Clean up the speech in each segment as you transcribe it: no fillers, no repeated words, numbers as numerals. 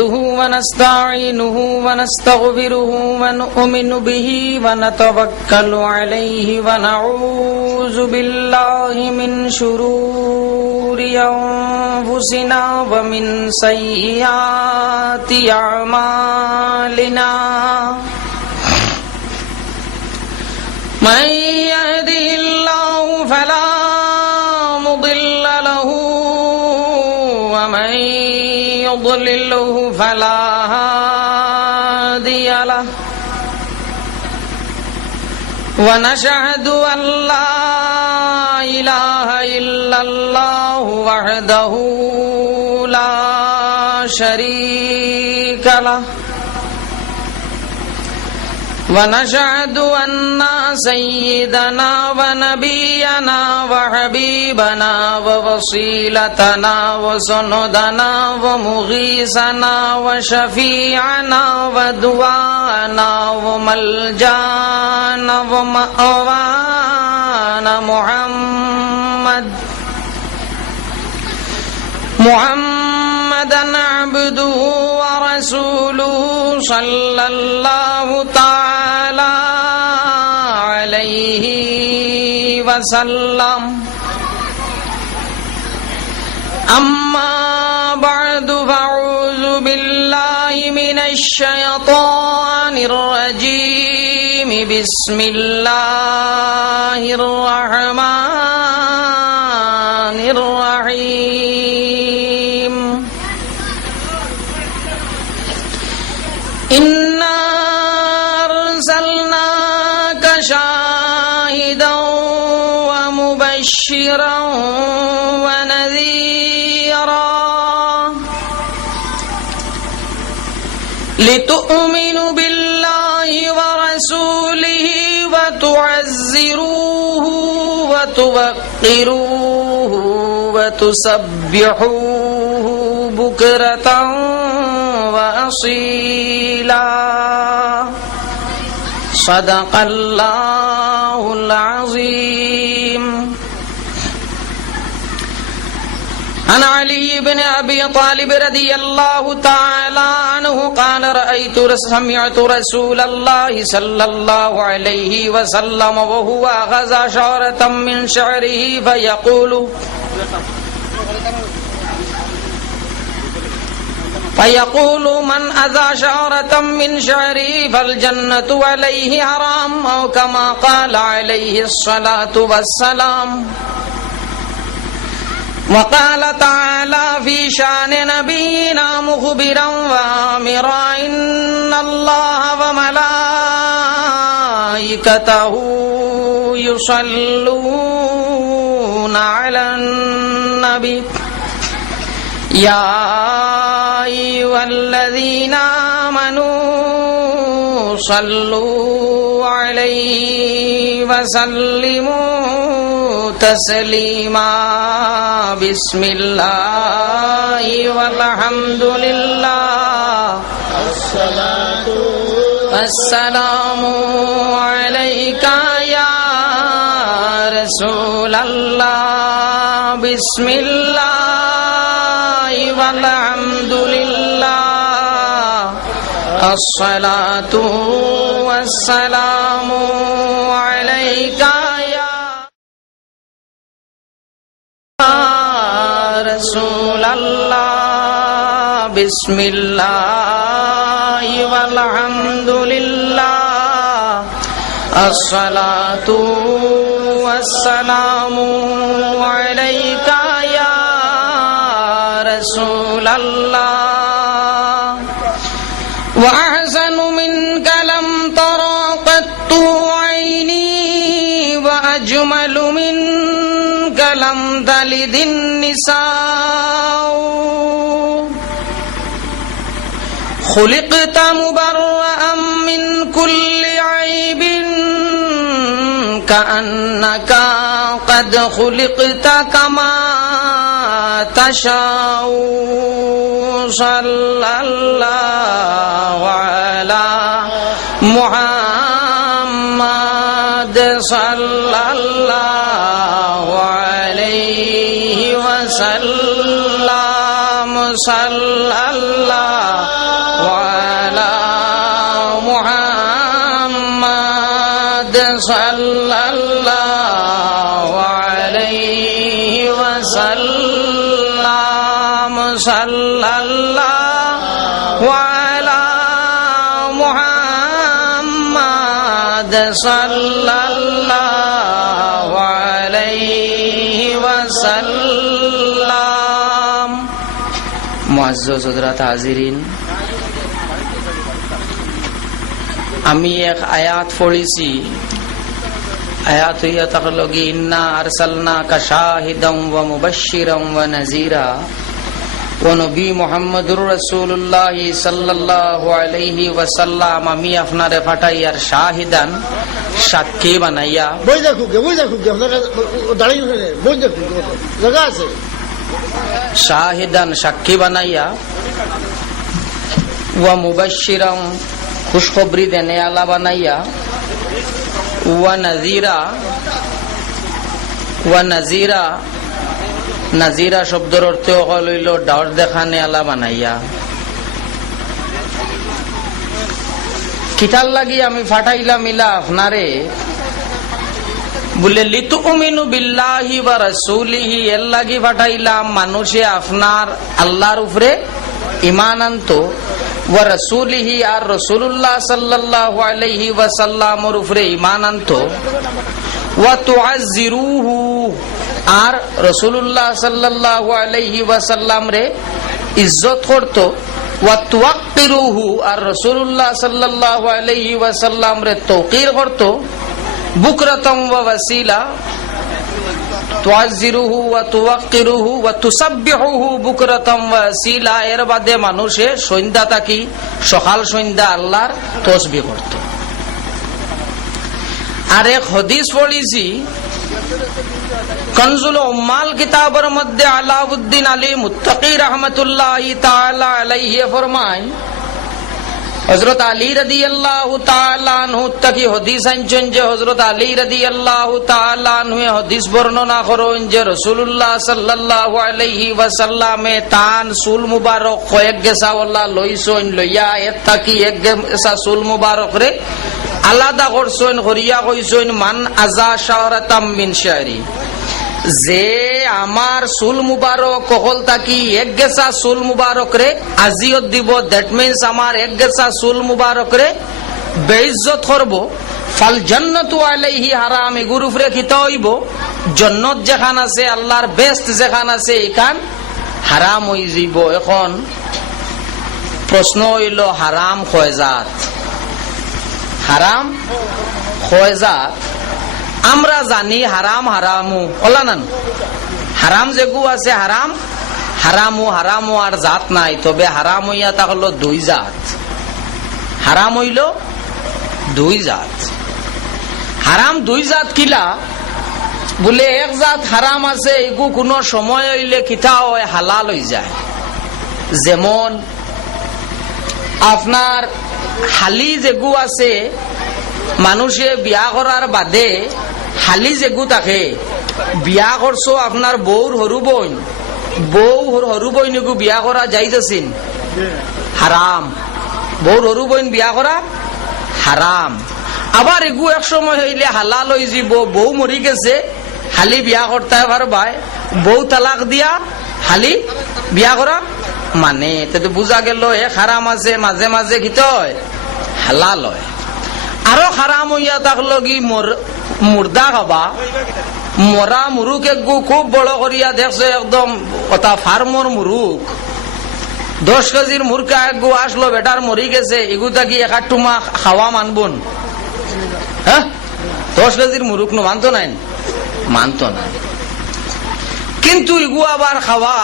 ونستعينه ونستغفره ونؤمن به ونتوكل عليه ونعوذ بالله من شرور أنفسنا ومن سيئات أعمالنا من يهده الله فلا مضل له ومن يضلله فلا هادي له ونشهد أن لا إله إلا الله وحده لا شريك له ونشهد أن سيدنا ونبينا وحبيبنا ووصيلتنا وسندنا ومغيثنا وشفيعنا ودعانا وملجانا ومأوانا محمدا عبده ورسوله صلى الله تعالى عليه وسلم أما بعد فأعوذ بالله من الشيطان الرجيم بسم الله الرحمن الرحيم إنا أرسلناك شاهدا ومبشرا ونذيرا لتؤمنوا بالله ورسوله وتعزروه وتوقروه وتسبحوه بكرة وأصيلا صدق الله العظيم. عن علي بن أبي طالب رضي الله تعالى عنه قال سمعت رسول الله صلى الله عليه وسلم وهو أخذ شعرة من شعره فيقول من أذى شعرة من شعره فالجنة عليه حرام أو كما قال عليه الصلاة والسلام. وقال تعالى في شأن نبينا مخبرا وآمرا إن الله وملائكته يصلون على النبي يا أيها الذين آمنوا صلوا عليه وسلموا تسليما. بسم الله والحمد لله الصلاة والسلام عليك يا رسول الله. بسم الله والحمد لله الصلاة والسلام عليك يا رسول الله. بسم الله والحمد لله الصلاة والسلام عليك يا رسول الله. وأحسن منك لم ترى قط عيني وأجمل منك لم تلد النساء. خلقت مبرأ من كل عيب كأنك قد خلقت كما تشاء. صلى الله على محمد صلى الله عليه وسلم. صلى الله সাল্লাল্লাহু আলাইহি ওয়াসাল্লাম সাল্লাল্লাহু আলা মুহাম্মাদ সাল্লাল্লাহু আলাইহি ওয়াসাল্লাম। মুআজ্জাজ হযরত হাজিরিন, আমি এক আয়াত পড়েছি। আয়াত হইয়া থাকলো কি, ইন্না আরসালনাকা শাহিদাম ওয়া মুবাশশিরাম ওয়া নাযীরা। ও নবী মুহাম্মদুর রাসূলুল্লাহ সাল্লাল্লাহু আলাইহি ওয়াসাল্লাম, আমি আপনারে পাঠাইয়ার শাহিদান, সাক্ষী বানাইয়া। বই দেখো আপনারা দাঁড়িয়ে বই দেখো, জায়গা আছে। শাহিদান, সাক্ষী বানাইয়া। ওয়া মুবাশশিরাম, খুশখবরি দেনে আলা বানাইয়া। ওয়া নাযীরা, নাযীরা শব্দের অর্থ হইল ডর দেখানে আলা বানাইয়া। কিতার লাগি আমি ফাটাইলাম ইলা আপনারে, বলে লিতুমিনু বিল্লাহি ওয়া রাসূলিহি, এর লাগি ফাটাইলাম মানুষে আপনার আল্লাহর উপরে ঈমান আনতো, ওয়া রাসূলিহি, আর রাসূলুল্লাহ সাল্লাল্লাহু আলাইহি ওয়াসাল্লামের উপরে ঈমান আনতো। ওয়া তুআজ্জিরুহু, আর রাসূলুল্লাহ সাল্লাল্লাহু আলাইহি ওয়াসাল্লাম রে ইজ্জত করতো। ওয়া তুওয়াক্কিরুহু, আর রাসূলুল্লাহ সাল্লাল্লাহু আলাইহি ওয়াসাল্লাম রে তাওকীর করতো। বুকরাতাম ওয়া ওয়াসিলা, তুআজ্জিরুহু ওয়া তুওয়াক্কিরুহু ওয়া তুসাব্বিহুহু বুকরাতাম ওয়া ওয়াসিলা। এর বাদে মানুষে সন্ধ্যা থাকি সকাল সন্ধ্যা আল্লাহর তাসবিহ করত। আর এক হাদিস পড়েছি কনজুল উম্মাল কিতাবের মধ্যে, আলাউদ্দিন আলী মুত্তাকি রাহমাতুল্লাহি তাআলা আলাইহি ফরমায়, হযরত আলী রাদিয়াল্লাহু তাআলা আনহু তাকি হাদিস আনছেন যে হযরত আলী রাদিয়াল্লাহু তাআলা আনহু হাদিস বর্ণনা করেন যে রাসূলুল্লাহ সাল্লাল্লাহু আলাইহি ওয়াসাল্লামে তান চুল মুবারক কয়েক গেছা ওয়াল্লাহ লইছেন, লইয়া এর তাকি এক গেছা চুল মুবারক রে আলাদা করছেন, করিয়া কইছেন মান আজা শাওরাতাম মিন শারি, যে আমার চুল মুবারক কহল থাকি এক গেছা চুল মুবারক রে আজিয়ত দিব, দ্যাট মিন্স আমার এক গেছা চুল মুবারক রে বেইজ্জত করব, ফাল জান্নাতু আলাইহি হারাম, এগুর উপরে খিতা হইব জান্নাত যেখান আছে, আল্লাহর বেস্ট যেখান আছে, এখান হারাম হই যাইব। এখন প্রশ্ন হইল, হারাম কয়জাত? হারাম কয়জাত? আমরা জানি হারাম হারামু ওলা নান, হারাম যেগু আছে হারাম হারামু, হারামু আর জাত নাই। তবে হারাম হইয়া তা হলো দুই জাত। হারাম হইল দুই জাত। হারাম দুই জাত কিলা বলে, এক জাত হারাম আছে এগু কোনো সময় হইলে কিতা হয় হালাল হয়ে যায়। যেমন আপনার হালি যেগু আছে, মানুষে বিয়া করার বাদে হালি যেগু থাকে, বিয়া করছো আপনার বউর হরু বোন, বউ হরু বোন এগু বিয়া করা যাইতেছেন হারাম, বউর হরু বোন বিয়া করা হারাম। আবার এগু এক সময় হইলে হালাল হয়ে যাব, বউ মরি গেছে, হালি বিয়া করতে পারবাই, বউ তালাক দিয়া হালি বিয়া করা মানে, তো বুঝা গেল এক হারাম আছে, মাঝে মাঝে কিত হয় হালাল হয়। আরো হারাম হইয়া থাকলো কি মুর্দা খাবা, মরা মুরুক একগু খুব বড় করিয়া দেখছো, একদম ওটা ফার্মর মুরুক, 10 কেজির মুরগা একগু আসলো, বেটার মরি গেছে, এগুতা কি এক টুমা খাওয়া মানবন? হ্যাঁ, 10 কেজির মুরুক নো মানতো নাই, মানতো না। কিন্তু এগু আবার খাওয়া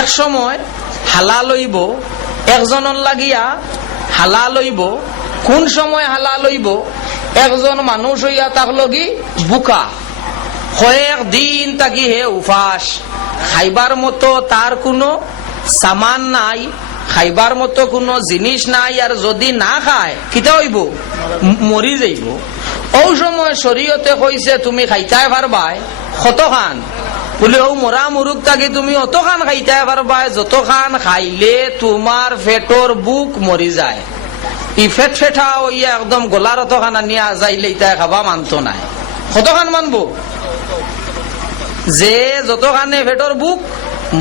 এক সময় হালাল হইব, একজনের লাগিয়া হালাল হইব। কোন সময় হালাল হইব? একজন মানুষ হইয়া থাকলো কি বুকা, কয়েক দিন তাকি হে উপাস, খাইবার মতো তার কোনো সামান নাই, খাইবার মতো কোনো জিনিস নাই, আর যদি না খায় কিতা হইব? মরি যাইব। ও সময় শরীয়তে কইছে তুমি খাইতাই পারবাই কত খান, বলে ও মরা মুরুক থাকি তুমি অত খান খাইতাই পারবাই যত খান খাইলে তোমার পেটর বুক মরি যায়। ই ফেট ফেটা হইয়া একদম গোলার অতখানা নিয়ে যাইলে তাই খাবা মানতো নাই। কতখান মানবো? যে যতখানে ফেটর বুক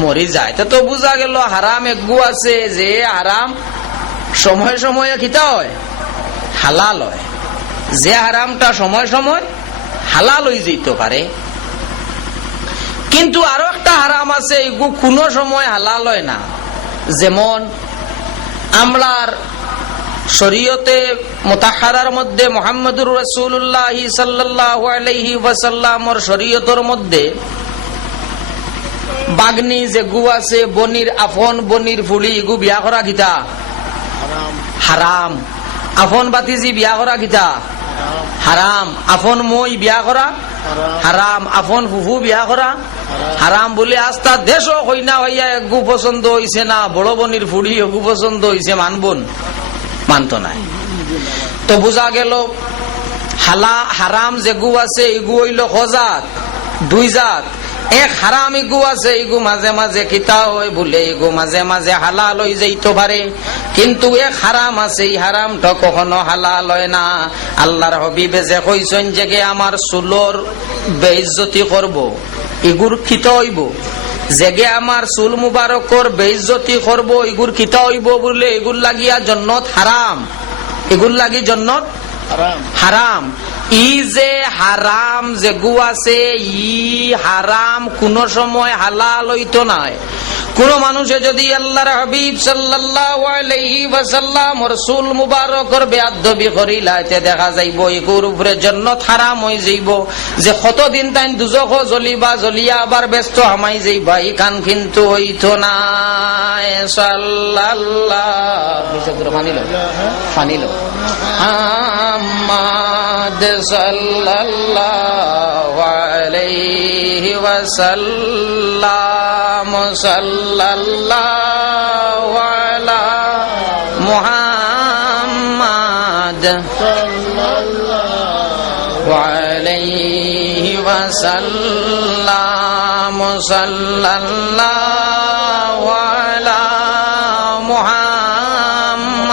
মরি যায়। তো বুঝা গেল হারাম একগু আছে যে হারাম সময় সময়ে খিতা হয় হালাল হয়, যে হারামটা সময় সময় হালাল হয়ে যেতে পারে। কিন্তু আরো একটা হারাম আছে এগু কোনো সময় হালাল হয় না। যেমন আমরার শরীয়তে মুতাহহারার মধ্যে মুহাম্মদুর রাসূলুল্লাহ সাল্লাল্লাহু আলাইহি ওয়াসাল্লামর শরীয়তের মধ্যে বাগনি যে গু আছে বনির আফন বনির ফুলি এগু বিয়া করা গীতা হারাম। আফন বাতিজি বিয়া করা গীতা হারাম। আফন মই বিয়া করা হারাম। আফন ফুফু বিয়া করা হারাম। বলে আস্তা দেশ হইনা হইয়া একগু পছন্দ হইছে না, বড় বনির ফুড়ি এগু পছন্দ হইছে, মানবন? মানত নাই। তো বুঝা গেল হারাম যেগু আছে এগু হইল খজাত দুই জাত। এক হারাম এগু আছে এগু মাঝে মাঝে কিতা হয় বলে এগু মাঝে মাঝে হালাল হয়ে যাইতে পারে, কিন্তু এক হারাম আছে এই হারামটা কখনো হালাল হয় না। আল্লাহর হাবিবে যে কইছেন যে আমার চুলর বেইজ্জতি করব এগুর কিতা হইব, যেগে আমার চুল মুবারকর বেইজ্জতি করব এগুর কিতা হইব বলে এগুর লাগিয়া জন্নত হারাম, এগুর লাগি জন্নত হারাম। ই যে হারাম যে গু আছে ই হারাম কোন সময় হালাল হইতো নাই। কোন মানুষে যদি আল্লাহর হাবিব সাল্লাল্লাহু আলাইহি ওয়াসাল্লাম রাসূল মুবারকর বেয়াদবি করিলাতে দেখা যাইব এগুর উপরে জান্নাত হারাম হয়ে যাইব। যে কতদিন তাই দুজখ জ্বলিবা জ্বলিয়া আবার ব্যস্ত হামাই যাইবা এই কান কিন্তু হইতো না। সাল্লাল্লাহু ফানিল মুহাম্মদ সাল্লাল্লাহু আলাইহি ওয়াসাল্লাম সাল্লাল্লাহু আলা মুহাম্মদ সাল্লাল্লাহু আলাইহি ওয়াসাল্লাম সাল্লাল্লাহু আলা মুহাম্মদ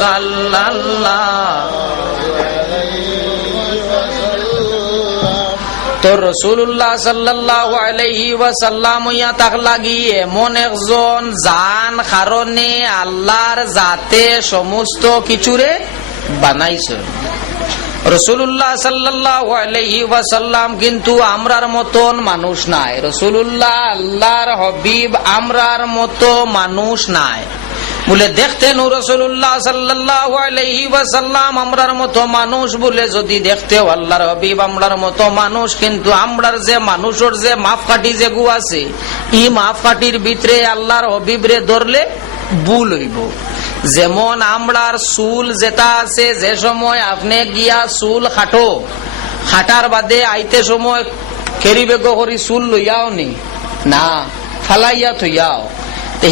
সাল্লাল্লাহু। তো রাসূলুল্লাহ সাল্লাল্লাহু আলাইহি ওয়াসাল্লাম ইয়া তাক লাগিয়ে এমন একজন জান কারণে আল্লাহর জাতে সমস্ত কিছুরে বানাইছেন। রাসূলুল্লাহ সাল্লাল্লাহু আলাইহি ওয়াসাল্লাম কিন্তু আমরার মতন মানুষ নাই। রাসূলুল্লাহ আল্লাহর হাবিব আমরার মতো মানুষ নাই। বলে দেখতেন রাসূলুল্লাহ সাল্লাল্লাহু আলাইহি ওয়াসাল্লাম আমরার মতো মানুষ বলে যদি দেখতেও আল্লাহর হাবিব আমরার মতো মানুষ, কিন্তু আমরার যে মানুষের যে মাপকাঠি যে গু আছে এই মাপকাঠির ভিতরে আল্লাহর হাবিবরে ধরলে ভুল হইব। যেমন আমরার চুল যেটা আছে, যে সময় আপনি গিয়া চুল খাটো খাটার বাদে আইতে সময় কেরি বেগ করি চুল লইয়াও নি না ফালাইয়া থইয়াও,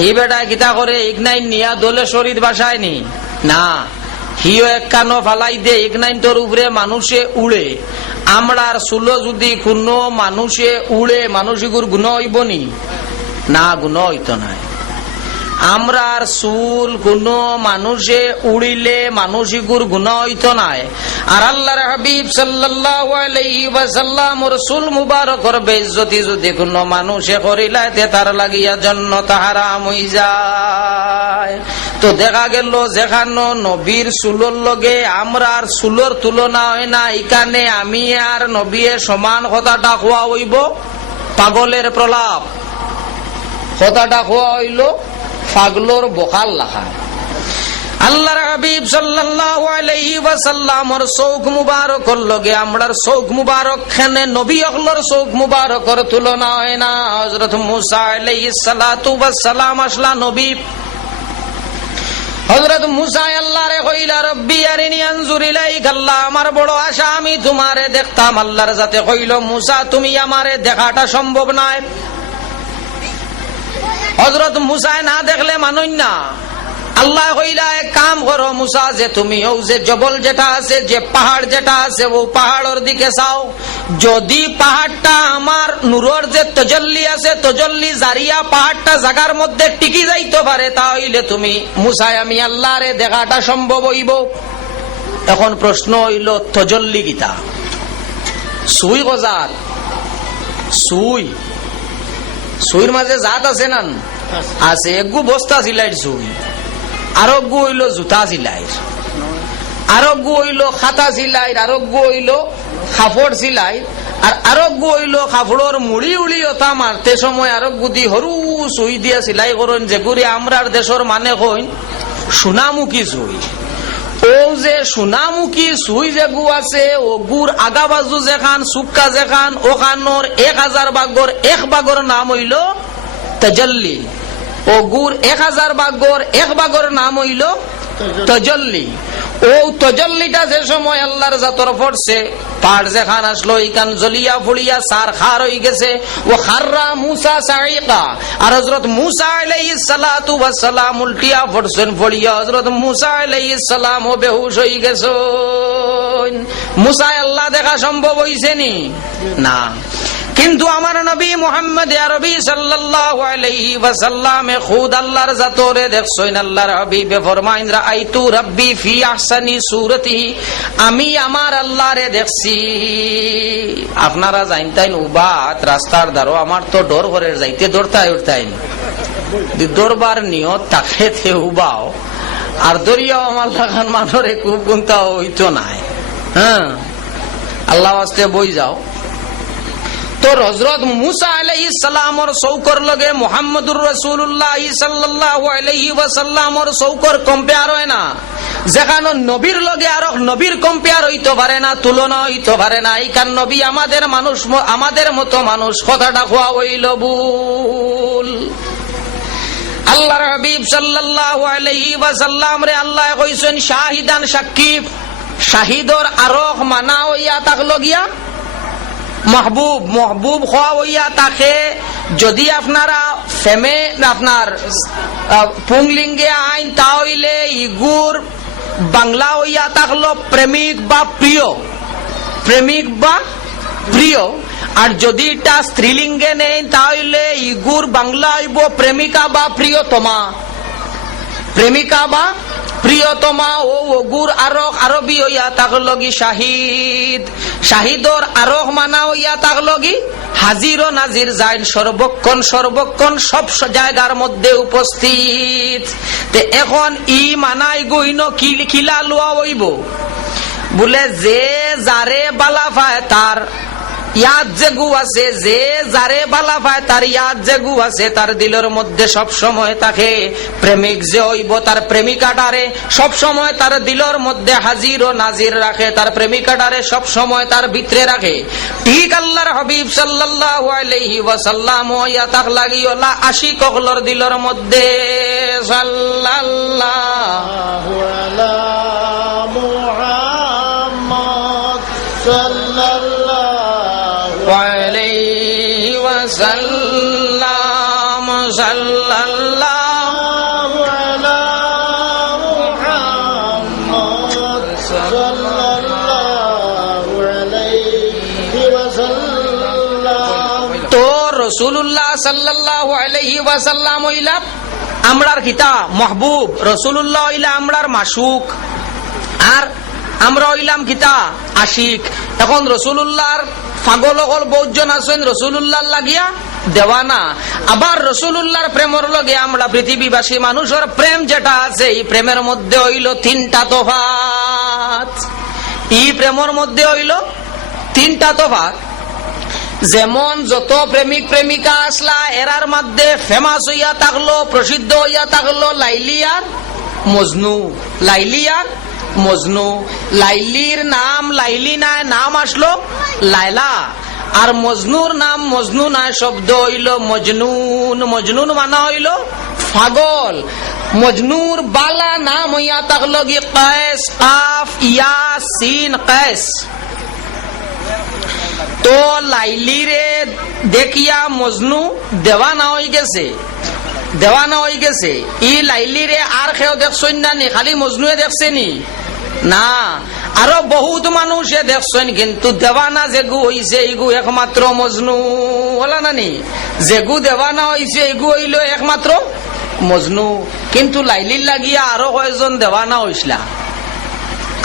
হি বেটা গীতা করে ইগনাইন নিয়া দলে শরীর বাসায় নি না, হিও এক কানো ফালাই দে ইগনাইনটোর উপরে মানুষে উড়ে। আমরার চুল যদি কোনো মানুষে উড়ে মানুষগুর গুণ হইব নি না, গুণ হইতো নাই। আমরার চুল কোন মানুষে উড়িলে মানুষগুর গুণ হইতো নাই। আর আল্লাহর হাবিব সাল্লাল্লাহু আলাইহি ওয়াসাল্লাম রাসূল মুবারকর বেইজ্জতি যদি কোন মানুষে করিলাতে তার লাগিয়া জান্নাত হারাম হই যায়। তো দেখা গেল যেখানে নবীর চুলর লগে আমরার চুলর তুলনা হয় না, এখানে আমি আর নবীর সমান কথাটা কোয়া হইব পাগলের প্রলাপ। কথাটা কোয়া হইল পাগলর বকাল লাখা। আল্লাহর হাবিব সাল্লাল্লাহু আলাইহি ওয়াসাল্লামর চৌক মুবারকর লগে আমরার চৌক মুবারক খানে নবী হলর চৌক মুবারকর তুলনা হয় না। হযরত মুসা আলাইহিস সালাতু ওয়াস সালাম আসলা নবী। হযরত মুসা আল্লাহরে কইলা রব্বি আরিনি আনজুর ইলাইক, আল্লাহ আমার বড় আশা আমি তোমারে দেখতাম। আল্লাহর যাতে কইল মুসা তুমি আমারে দেখাটা সম্ভব নয়। হযরত মুসা না দেখলে মানই না। আল্লাহ কইলা এক কাম করো মুসা, যে তুমি ও যে জবল যেটা আছে, যে পাহাড় যেটা আছে, ও পাহাড়ের দিকে চাও। যদি পাহাড়টা আমার নূরের যে তজল্লি আছে, তজল্লি জারিয়া পাহাড়টা জায়গার মধ্যে টিকি যাইতে পারে, তাহলে তুমি মুসায় আমি আল্লাহরে দেখাটা সম্ভব হইব। এখন প্রশ্ন হইল তজল্লি গীতা সুই গজাত সুইর মাঝে জাত আছে না আছে, একগু বস্তা সিলাইট সুই, আরোগ্য হইল জুতা সিলাইর, আরোগ্য হইল খাতা সিলাইর, আরোগ্য হইল কাপড় সিলাইর, আর আরোগ্য হইল কাপড়ের মুড়ি উড়ি ওটা মারতে সময় আরোগ্য দি হরু সুই দিয়া সিলাই করেন, যেগুলি আমরার দেশের মানে কইন সোনামুখী সুই। ও যে সোনামুখী সুই যেগু আছে, ও গুর আগা বাজু যেখান সুক্কা যেখান, ওখানোর 1000 ভাগর 1 ভাগর নাম হইল তাজাল্লি। ও গুর 1000 ভাগর 1 ভাগর নাম হইল তাজাল্লি। ও তাজাল্লিটা যে সময় আল্লাহর জাতর পড়ছে, পাড় যেখান আসলো ইকান জলিয়া ফুলিয়া সার খার হয়ে গেছে। ও খাররা মুসা সাইকা, আর হযরত মুসা আলাইহিস সালাতু ওয়াস সালাম উল্টিয়া পড়ছেন, পড়িয়া হযরত মুসা আলাইহিস সালাম ও বেহুশ হয়ে গেছেন। মুসা আল্লাহ দেখা সম্ভব হইছে নি? না। কিন্তু আমার নবী মুহাম্মদ আরবি সাল্লাল্লাহু আলাইহি ওয়াসাল্লাম খুদ আল্লাহর জাতরে দেখছেন। আল্লাহর হাবিবে ফরমাইন রাআইতু রাব্বি ফি আহসানি সূরতিহি, আমি আমার আল্লাহরে দেখছি। আপনারা জানতেন উবাত রাস্তার ধারো, আমার তো ডর করে যাইতে দৌড়তাই উঠতাই দৌড়বার নিয়ত তাকে তে উবাও, আর দরিয়াও আমার লাগান মানরে খুব গুনতা হইতো নাই। হ্যাঁ, আল্লাহ আস্তে বই যাও। তো হযরত মুসা আলাইহিস সালামর চৌকর লগে মুহাম্মদুর রাসূলুল্লাহ সাল্লাল্লাহু আলাইহি ওয়াসাল্লামর চৌকর কম্পেয়ার হয় না। যেখানে নবীর লগে আর নবীর কম্পেয়ার হইতে পারে না, তুলনা হইতে পারে না। এই কারণ নবী আমাদের মানুষ, আমাদের মতো মানুষ, কথাটা কোয়া হইল ভুল। আল্লাহর হাবিব সাল্লাল্লাহু আলাইহি ওয়াসাল্লাম রে আল্লাহ কইছেন শাহিদান সাক্ষী, শাহিদর আরখ মানা হইয়া থাকলো গিয়া মাহবুব, মাহবুব হওয়া হইয়া তাকে যদি আপনারা ফেমে আপনার পুংলিঙ্গে আইন, তাহলে ইগুর বাংলা হইয়া থাকলো প্রেমিক বা প্রিয়, প্রেমিক বা প্রিয়। আর যদি এটা স্ত্রীলিঙ্গে নেই, তাহলে ইগুর বাংলা হইব প্রেমিকা বা প্রিয়তমা, প্রেমিকা বা প্রিয়তমা। ও ওগুর আরক আরবি হইয়া থাকলো কি শাহিদ, শাহিদর আরক মানা হইয়া থাকলো কি হাজির ও নাজির, যাইন সর্বক্ষণ সর্বক্ষণ সব জায়গার মধ্যে উপস্থিত। তে এখন ই মানাই গইন কি খিলা লোয়া হইব বলে, যে যারে বালা পায় তার ইয়াদ যেগু আছে, যে যারে বালা পায় তার ইয়াদ যেগু আছে, তার দিলের মধ্যে সব সময় তাকে প্রেমিক যে হইব, তার প্রেমিকাটারে সব সময় তার দিলের মধ্যে হাজির ও নাজির রাখে, তার প্রেমিকাটারে সব সময় তার ভিতরে রাখে। ঠিক আল্লাহর হাবিব সাল্লাল্লাহু আলাইহি ওয়াসাল্লাম ইয়া তাক লাগিওলা আশিক অগলর দিলের মধ্যে সাল্লাল্লাহু আলা মুহাম্মদ সাল্লাল্লাহু আলাইহি ওয়াসাল্লাম সাল্লাল্লাহু আলা মুহাম্মদ সাল্লাল্লাহু আলাইহি ওয়াসাল্লাম। তো রাসূলুল্লাহ সাল্লাল্লাহু আলাইহি ওয়াসাল্লাম হইলা আমরার কিতা মাহবুব, রাসূলুল্লাহ হইলা আমরার মাশুক, আর আমরা হইলাম কিতা আশিক। এখন রাসূলুল্লাহর পাগল হল বহুজন আছেন, রাসূলুল্লাহ লাগিয়া দেওয়ানা। আবার রাসূলুল্লাহর প্রেমের লগে আমরা পৃথিবীবাসী মানুষের প্রেম যেটা আছে, এই প্রেমের মধ্যে হইল 3টা তফাৎ। এই প্রেমের মধ্যে হইল 3টা তফাৎ। যেমন যত প্রেমিক প্রেমিকা আসলা এরার মধ্যে ফেমাস হইয়া থাকলো, প্রসিদ্ধ হইয়া থাকলো লাইলি আর মজনু, লাইলি আর মজনু। লাইলির নাম লাইলি নাই, নাম আসলো লাইলা। আর মজনুর নাম মজনু নাই, শব্দ হইল মজনুন। মজনুন মানা হইল পাগল। মজনুর বালা নাম হইয়া থাকলো কি কায়েস, কাফ ইয়া সিন কায়েস। তো লাইলি রে দেখিয়া মজনু দেওয়ানা হয়ে গেছে। দেওয়ানা হয়ে গেছে, ই লাইলিরে আর কেউ দেখছেন না নি? খালি মজনুয়ে দেখছে নি? না, আরো বহুত মানুষে দেখছেন, কিন্তু দেওয়ানা যেগু হইছে এগু একমাত্র মজনু হলা না নি? যেগু দেওয়ানা হইছে এগু হইল একমাত্র মজনু। কিন্তু লাইলির লাগিয়া আরো কয়জন দেওয়ানা হইসলা,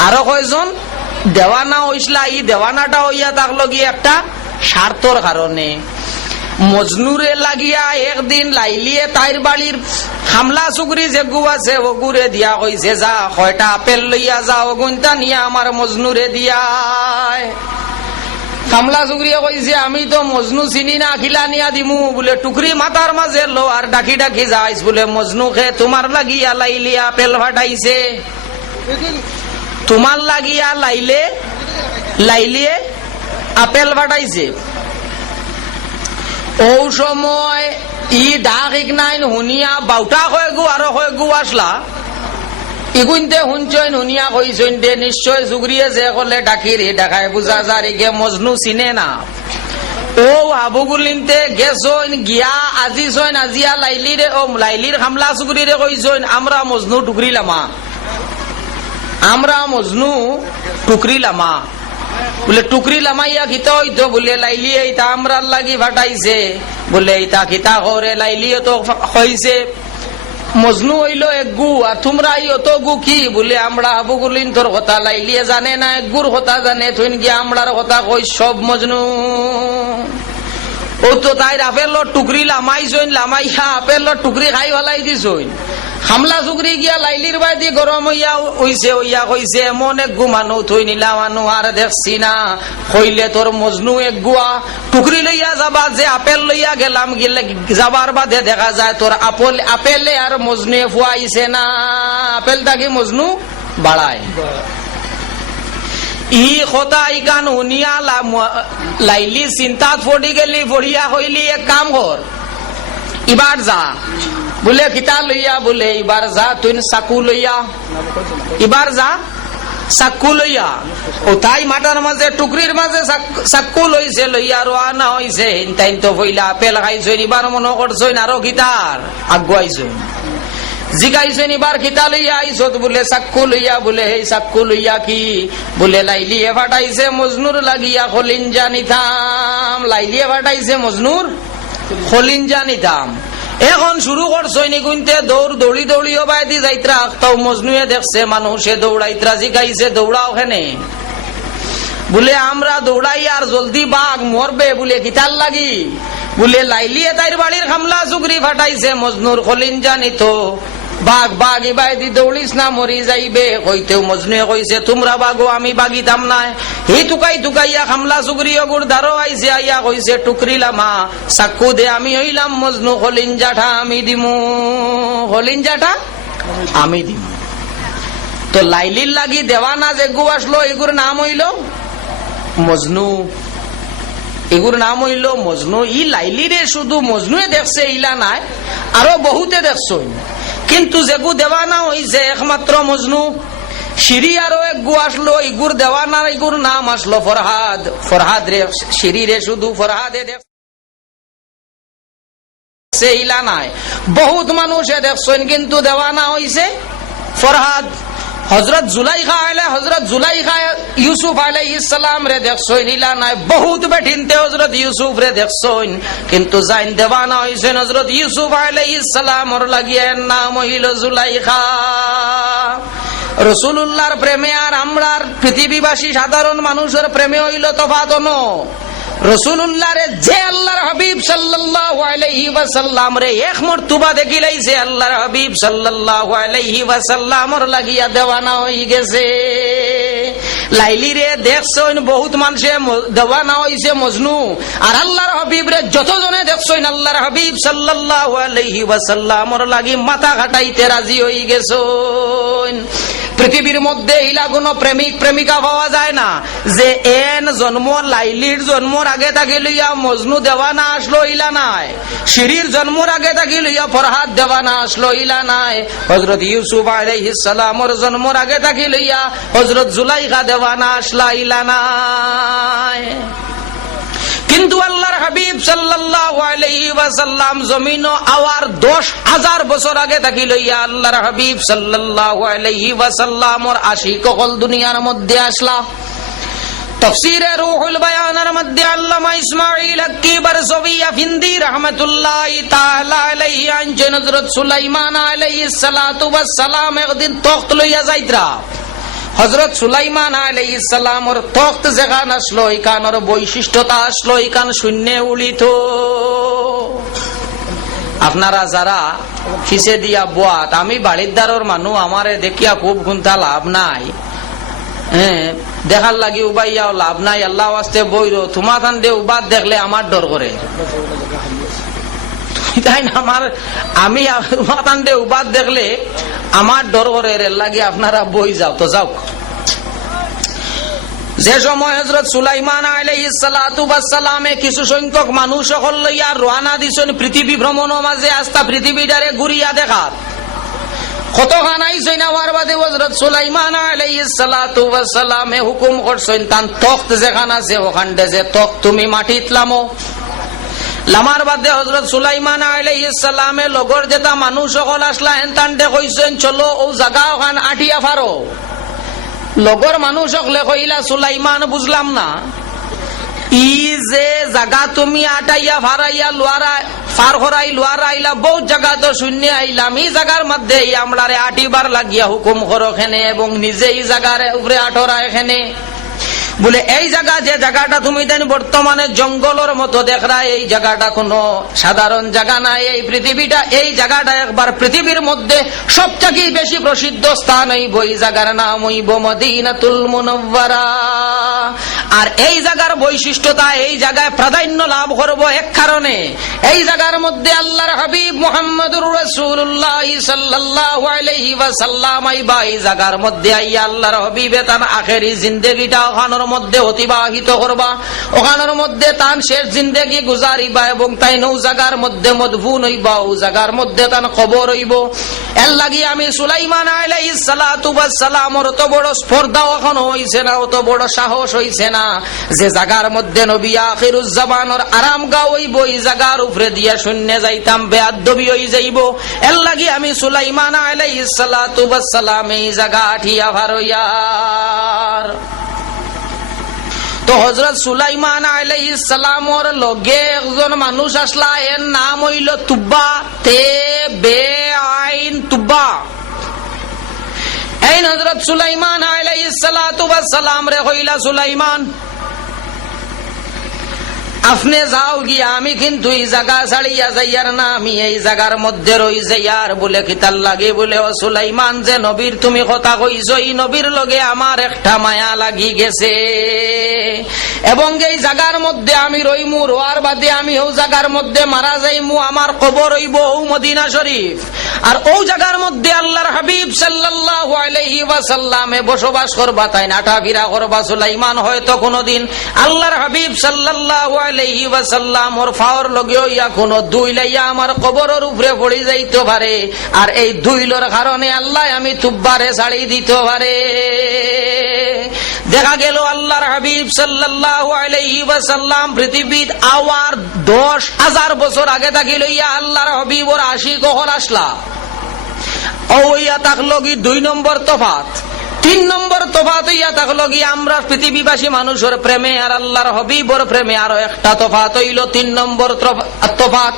আরো কয়জন দেওয়ানা হইসলা। ই দেওয়ানাটা হইয়া থাকলো গিয়ে একটা স্বার্থর কারণে। মজনুরে লাগিয়া একদিন লাইলিয়ে তাইর বাড়ির হামলা চুগরি যেগু আছে ওগুরে দিয়া কইছে, যা কয়টা আপেল লইয়া যা, ওগুনটা নিয়ে আমার মজনুরে দিয়া। কামলা চুগরিয়ে কইছে, আমি তো মজনু চিনি না, খিলা নিয়া দিমু। বলে টুকরি মাথার মাঝে লো আর ডাকি ডাকি যাইস, বলে মজনু খে তোমার লাগিয়া লাইলি আপেল ফাটাইছে, তোমার লাগিয়া লাইলিয়ে আপেল ফাটাইছে। ও সময় ই ডাক ইগনাইন শুনিয়া বাউটা হয়ে গু আরো হয়ে গু আসলা। ইগুনতে শুনছইন শুনিয়া কইছইন দে নিশ্চয় চুগরিয়ে যে কলে ডাকি রে ডাকায় বুঝা যারিগে মজনু চিনে না। ও হাবুগুলিনতে গেছইন গিয়া আজি ছইন আজিয়া লাইলিরে ও লাইলির হামলা চুগরিরে কইছইন, আমরা মজনু টুকরি লামা, আমরা মজনু টুকরি লামা। বলে টুকরি লামাইয়া খিতা হইতো? বলে লাইলি এইটা আমরার লাগি ফাটাইছে। বলে এইটা খিতা করে? লাইলিও তো হইছে মজনু হইল এক গু, আর তোমরা অত গু কি? বলে আমরা হাবুগুলিন তোর কথা লাইলিয়ে জানে না, এক গুর কথা জানে, তুই গিয়ে আমরার কথা কই সব মজনু। ও তো তাই আপেল টুকরি লামাইছইন, লামাইয়া আপেল টুকরি খাই ফেলাই দিছইন। হামলা চুকরি গিয়া লাইলির বাইদি গরম হইয়া হইছে, হইয়া কইছে এমন এক গু মানুষ থই নিলা মানুষ আর দেখছি না। কইলে তোর মজনু এক গুয়া টুকরি লইয়া যাবা, যে আপেল লইয়া গেলাম, গেলে যাবার বাদে দেখা যায় তোর আপেলে আর মজনু ফুয়াইছে না, আপেলটাকে মজনু বাড়ায়। ই কথা ইকান শুনিয়া লাইলি চিন্তাত পড়ি গেলি, পড়িয়া হইলি এক কাম কর, এবার যা। বলে কিতা লইয়া? বলে এবার যা তুই চাকু লইয়া, এবার যা চাকু লইয়া। ও তাই মাটার মাঝে টুকরির মাঝে চাকু লইছে, লইয়া রওনা হইছে। তাই তো পইলা আপেল খাইছইন, এবার মনে করছইন আরো গিটার আগুয়াইছইন। জিগাইছেন এবার কিতা লইয়া আইছত? বলে চাকু লইয়া। বলে এই চাকু লইয়া কি? বলে লাইলিয়ে ফাটাইছে মজনুর লাগিয়া খলিঞ্জা নিতাম, লাইলিয়ে ফাটাইছে মজনুর খলিঞ্জা নিতাম। এখন শুরু করছই নি গুনতে দৌড়ি দৌড়িও বাইদি যাইত্রা, তাও মজনুয়ে দেখছে মানুষে দৌড়াইত্রা, জিগাইছে দৌড়াও হেনে। বলে আমরা দৌড়াই আর জলদি বাঘ মরবে। বলে কিতার লাগি? বলে লাইলিয়ে তাইর বাড়ির হামলা চুগরি ফাটাইছে মজনুর খলিঞ্জা নিত, বাঘ বাঘ ইবাইদি দৌড়িস না মরি যাইবে। কইতেও মজনুয়ে কইছে তোমরা বাঘো আমি বাগিতাম নাই। হি টুকাই টুকাইয়া হামলা চুগরি অগুর ধারো আইছে, আইয়া কইছে টুকরি লামা চাকু দে, আমি হইলাম মজনু, খলিঞ্জাটা আমি দিমু, খলিঞ্জাটা আমি দিমু। তো লাইলির লাগি দেওয়ানা যেগু আসলো এগুর নাম হইল মজনু, এগুর নাম হইল মজনু। ই লাইলিরে শুধু মজনুয়ে দেখছে ইলা নাই, আরো বহুতে দেখছো, কিন্তু যেগু দেওয়ানা হইছে একমাত্র মজনু। সিঁড়ি আরো এক গু আসলো, ইগুর দেওয়ানার ইগুর নাম আসলো ফরহাদ। ফরহাদ রে সিঁড়ি রে শুধু ফরহাদে দেখছে ইলা নাই, বহুত মানুষে দেখছেন, কিন্তু দেওয়ানা হইছে ফরহাদ। হযরত জুলাইখা আইলে হযরত জুলাইখা ইউসুফ আলাইহিস সালাম রে দেখছইন ইলা নাই, বহুত বেঠিনতে হযরত ইউসুফ রে দেখছইন, কিন্তু জাইন দেওয়ানা হইছেন হযরত ইউসুফ আলাইহিস সালামর লাগিয়ে নাম হইল জুলাইখা। রাসূলুল্লাহর প্রেমে আর আমরার পৃথিবীবাসী সাধারণ মানুষের প্রেমে হইল তফাৎ ন। রাসূলুল্লাহরে যে আল্লাহর হাবিব সাল্লাল্লাহু আলাইহি ওয়াসাল্লাম রে এক মর্তবা দেখিলাইছে, আল্লাহর হাবিব সাল্লাল্লাহু আলাইহি ওয়াসাল্লামর লাগিয়া দেওয়ানা হই গেছে। লাইলি রে দেখছইন বহুত মানুষে দেওয়ানা হইছে মজনু, আর আল্লাহর হাবিব রে যতজনে দেখছইন আল্লাহর হাবিব সাল্লাল্লাহু আলাইহি ওয়াসাল্লামর লাগি মাথা কাটাইতে রাজি হই গেছইন। পৃথিবীর মধ্যে ইলা কোনো প্রেমিক প্রেমিকা পাওয়া যায় না যে এন জন্ম লাইলির জন্মর আগে থাকি লইয়া মজনু দেওয়ানা আসলো ইলা নাই, শিরির জন্মর আগে থাকি লইয়া ফরহাদ দেওয়ানা আসলো ইলা নাই, হযরত ইউসুফ আলাইহিস সালামর জন্মর আগে থাকি লইয়া হযরত জুলাইখা দেওয়ানা আসলা ইলা নাই। কিন্তু আল্লাহর হাবিব সাল্লাল্লাহু আলাইহি ওয়াসাল্লাম জমিন আওয়ার 10,000 বছর আগে থাকি লইয়া আল্লাহর হাবিব সাল্লাল্লাহু আলাইহি ওয়াসাল্লামর আশিক কল দুনিয়ার মধ্যে আসলা। তাফসীরে রূহুল বায়ানের মধ্যে আল্লামা ইসমাঈল আক্কি বারসাবী আফিন্দি রাহমাতুল্লাহি তাআলা আলাইহি আনছেন হযরত সুলাইমান আলাইহিস সালাতু ওয়াস সালাম একদিন তখ্ত লইয়া যাইতরা। হযরত সুলাইমান আলাইহিস সালামর তখ্ত যেখান আসলো এখানের বৈশিষ্ট্যতা আসলো এখান শূন্যে উড়িত। আপনারা যারা ফিসে দিয়া বাত আমি বাড়ির দ্বারর মানুষ আমারে দেখিয়া খুব গুনতা লাভ নাই, দেখার লাগি উবাইয়াও লাভ নাই, আল্লাহ ওয়াস্তে বইরো তোমার থান দে উবাদ দেখলে আমার ডর করে, তাই না? আমি তোমার থান দে উবাদ দেখলে আমার ডর করে, এর লাগি আপনারা বই যাও তো যাও। যে সময় হযরত সুলাইমান আলাইহিস সালাতু ওয়াস সালামে কিছু সংখ্যক মানুষ সকল লইয়া রওনা দিছেন পৃথিবী ভ্রমণের মাঝে, আস্তা পৃথিবীটারে ঘুরিয়া দেখাত। কতখান আইছেন আমার বাদে হযরত সুলাইমান আলাইহিস সালাতু ওয়াস সালামে হুকুম করছেন তান তখ্ত যেখান আছে ওখানটা যে তখ্ত তুমি মাটিত লামো। লামার বাদে হযরত সুলাইমান আলাইহিস সালামে লগর যেটা মানুষ সকল আসলা হেনতানতে কইছেন চলো ও জায়গা ওখান আটিয়া ফারো। লগর মানুষ সকলে কইলা সুলাইমান বুঝলাম না, ই যে জায়গা তুমি আটাইয়া ফারাইয়া লোয়ারা ফার করাই লোয়ারা আইলা বহুত জায়গা তো শূন্য আইলাম, এই জায়গার মধ্যে আমরারে আটিবার লাগিয়া হুকুম করো এখানে এবং নিজে এই জায়গার উপরে আটরা এখানে। বলে এই জায়গা যে জায়গাটা তুমি দেন বর্তমানে জঙ্গলের মতো দেখরা, এই জায়গাটা কোনো সাধারণ জায়গা নাই, এই পৃথিবীটা এই জায়গাটা একবার পৃথিবীর মধ্যে সবথেকে বেশি প্রসিদ্ধ স্থান হইব, এই জায়গার নাম হইব মদিনাতুল মুনাওয়ারা। আর এই জায়গার বৈশিষ্ট্যতা এই জায়গায় প্রাধান্য লাভ করব এক কারণে, এই জায়গার মধ্যে আল্লাহর হাবিব মুহাম্মদুর রাসূলুল্লাহ সাল্লাল্লাহু আলাইহি ওয়াসাল্লাম আইবা, এই জায়গার মধ্যে আইয়া আল্লাহর হাবিবে তার আখেরি জিন্দেগিটা ওখানের মধ্যে অতিবাহিত করবা, ওখানের মধ্যে তার শেষ জিন্দেগি গুজারিবা এবং তাই নৌ জায়গার মধ্যে মদফুন হইবা, ও জায়গার মধ্যে তার কবর হইব। এর লাগি আমি সুলাইমান আলাইহিস সালাতু ওয়াস সালামর অত বড় স্পর্ধা এখন হইছে না, অত বড় সাহস হইছে না যে জায়গার মধ্যে নবী আখিরুজ জামানের আরাম গাও হইব, এই জায়গার উপরে দিয়া শূন্য যাইতাম বেয়াদবি হই যাইব। এর লাগি আমি সুলাইমান আলাইহিস সালাতু ওয়াস সালাম এই জায়গা আঠিয়া ফারইয়ার। তো হযরত সুলাইমান আলাইহিস সালামর লগে একজন মানুষ আসলা, এর নাম হইল তুব্বা, তে বে আইন তুব্বা। এই হযরত সুলাইমান আলাইহিস সালাতু ওয়াস সালাম রে কইলা সুলাইমান আপনি যাও গিয়া, আমি কিন্তু এই জায়গা ছাড়িয়া যাইয়ার না, আমি এই জায়গার মধ্যে রই যাইয়ার। বলে কিতার লাগে? বলে ও সুলাইমান যে নবীর তুমি কথা কইছো, এই নবীর লগে আমার একটা মায়া লাগি গেছে এবং এই জায়গার মধ্যে আমি রইমু, রোয়ার বাদে আমি ও জায়গার মধ্যে মারা যাইমু, আমার কবর হইব ও মদিনা শরীফ। আর ও জায়গার মধ্যে আল্লাহর হাবিব সাল্লাল্লাহু আলাইহি ওয়াসাল্লামে বসবাস করবা, তাই নাটা ফিরা করবা। সুলাইমান হয়তো কোনদিন আল্লাহর হাবিব সাল্লাল্লাহু আলাইহি ওয়াসাল্লাম ওর ফাওর লগে ইয়া কোন দুই লাইয়া আমার কবরের উপরে পড়ে যাইতে পারে, আর এই দুইলর কারণে আল্লাহ আমি তুব্বারে ছাড়ি দিতে পারে। দেখা গেল আল্লাহর হাবিব সাল্লাল্লাহু আলাইহি ওয়াসাল্লাম পৃথিবীর আওয়ার 10,000 বছর আগে থাকি লইয়া আল্লাহর হাবিবর আশিক হল আসলা। ওইয়া থাকলো কি 2 নম্বর তফাত। 3 নম্বর তফাত ইয়া থাকলো কি আমরা পৃথিবীবাসী মানুষের প্রেমে আর আল্লাহর হাবিবর প্রেমে আরো একটা তফাত হইল 3 নম্বর তফাত।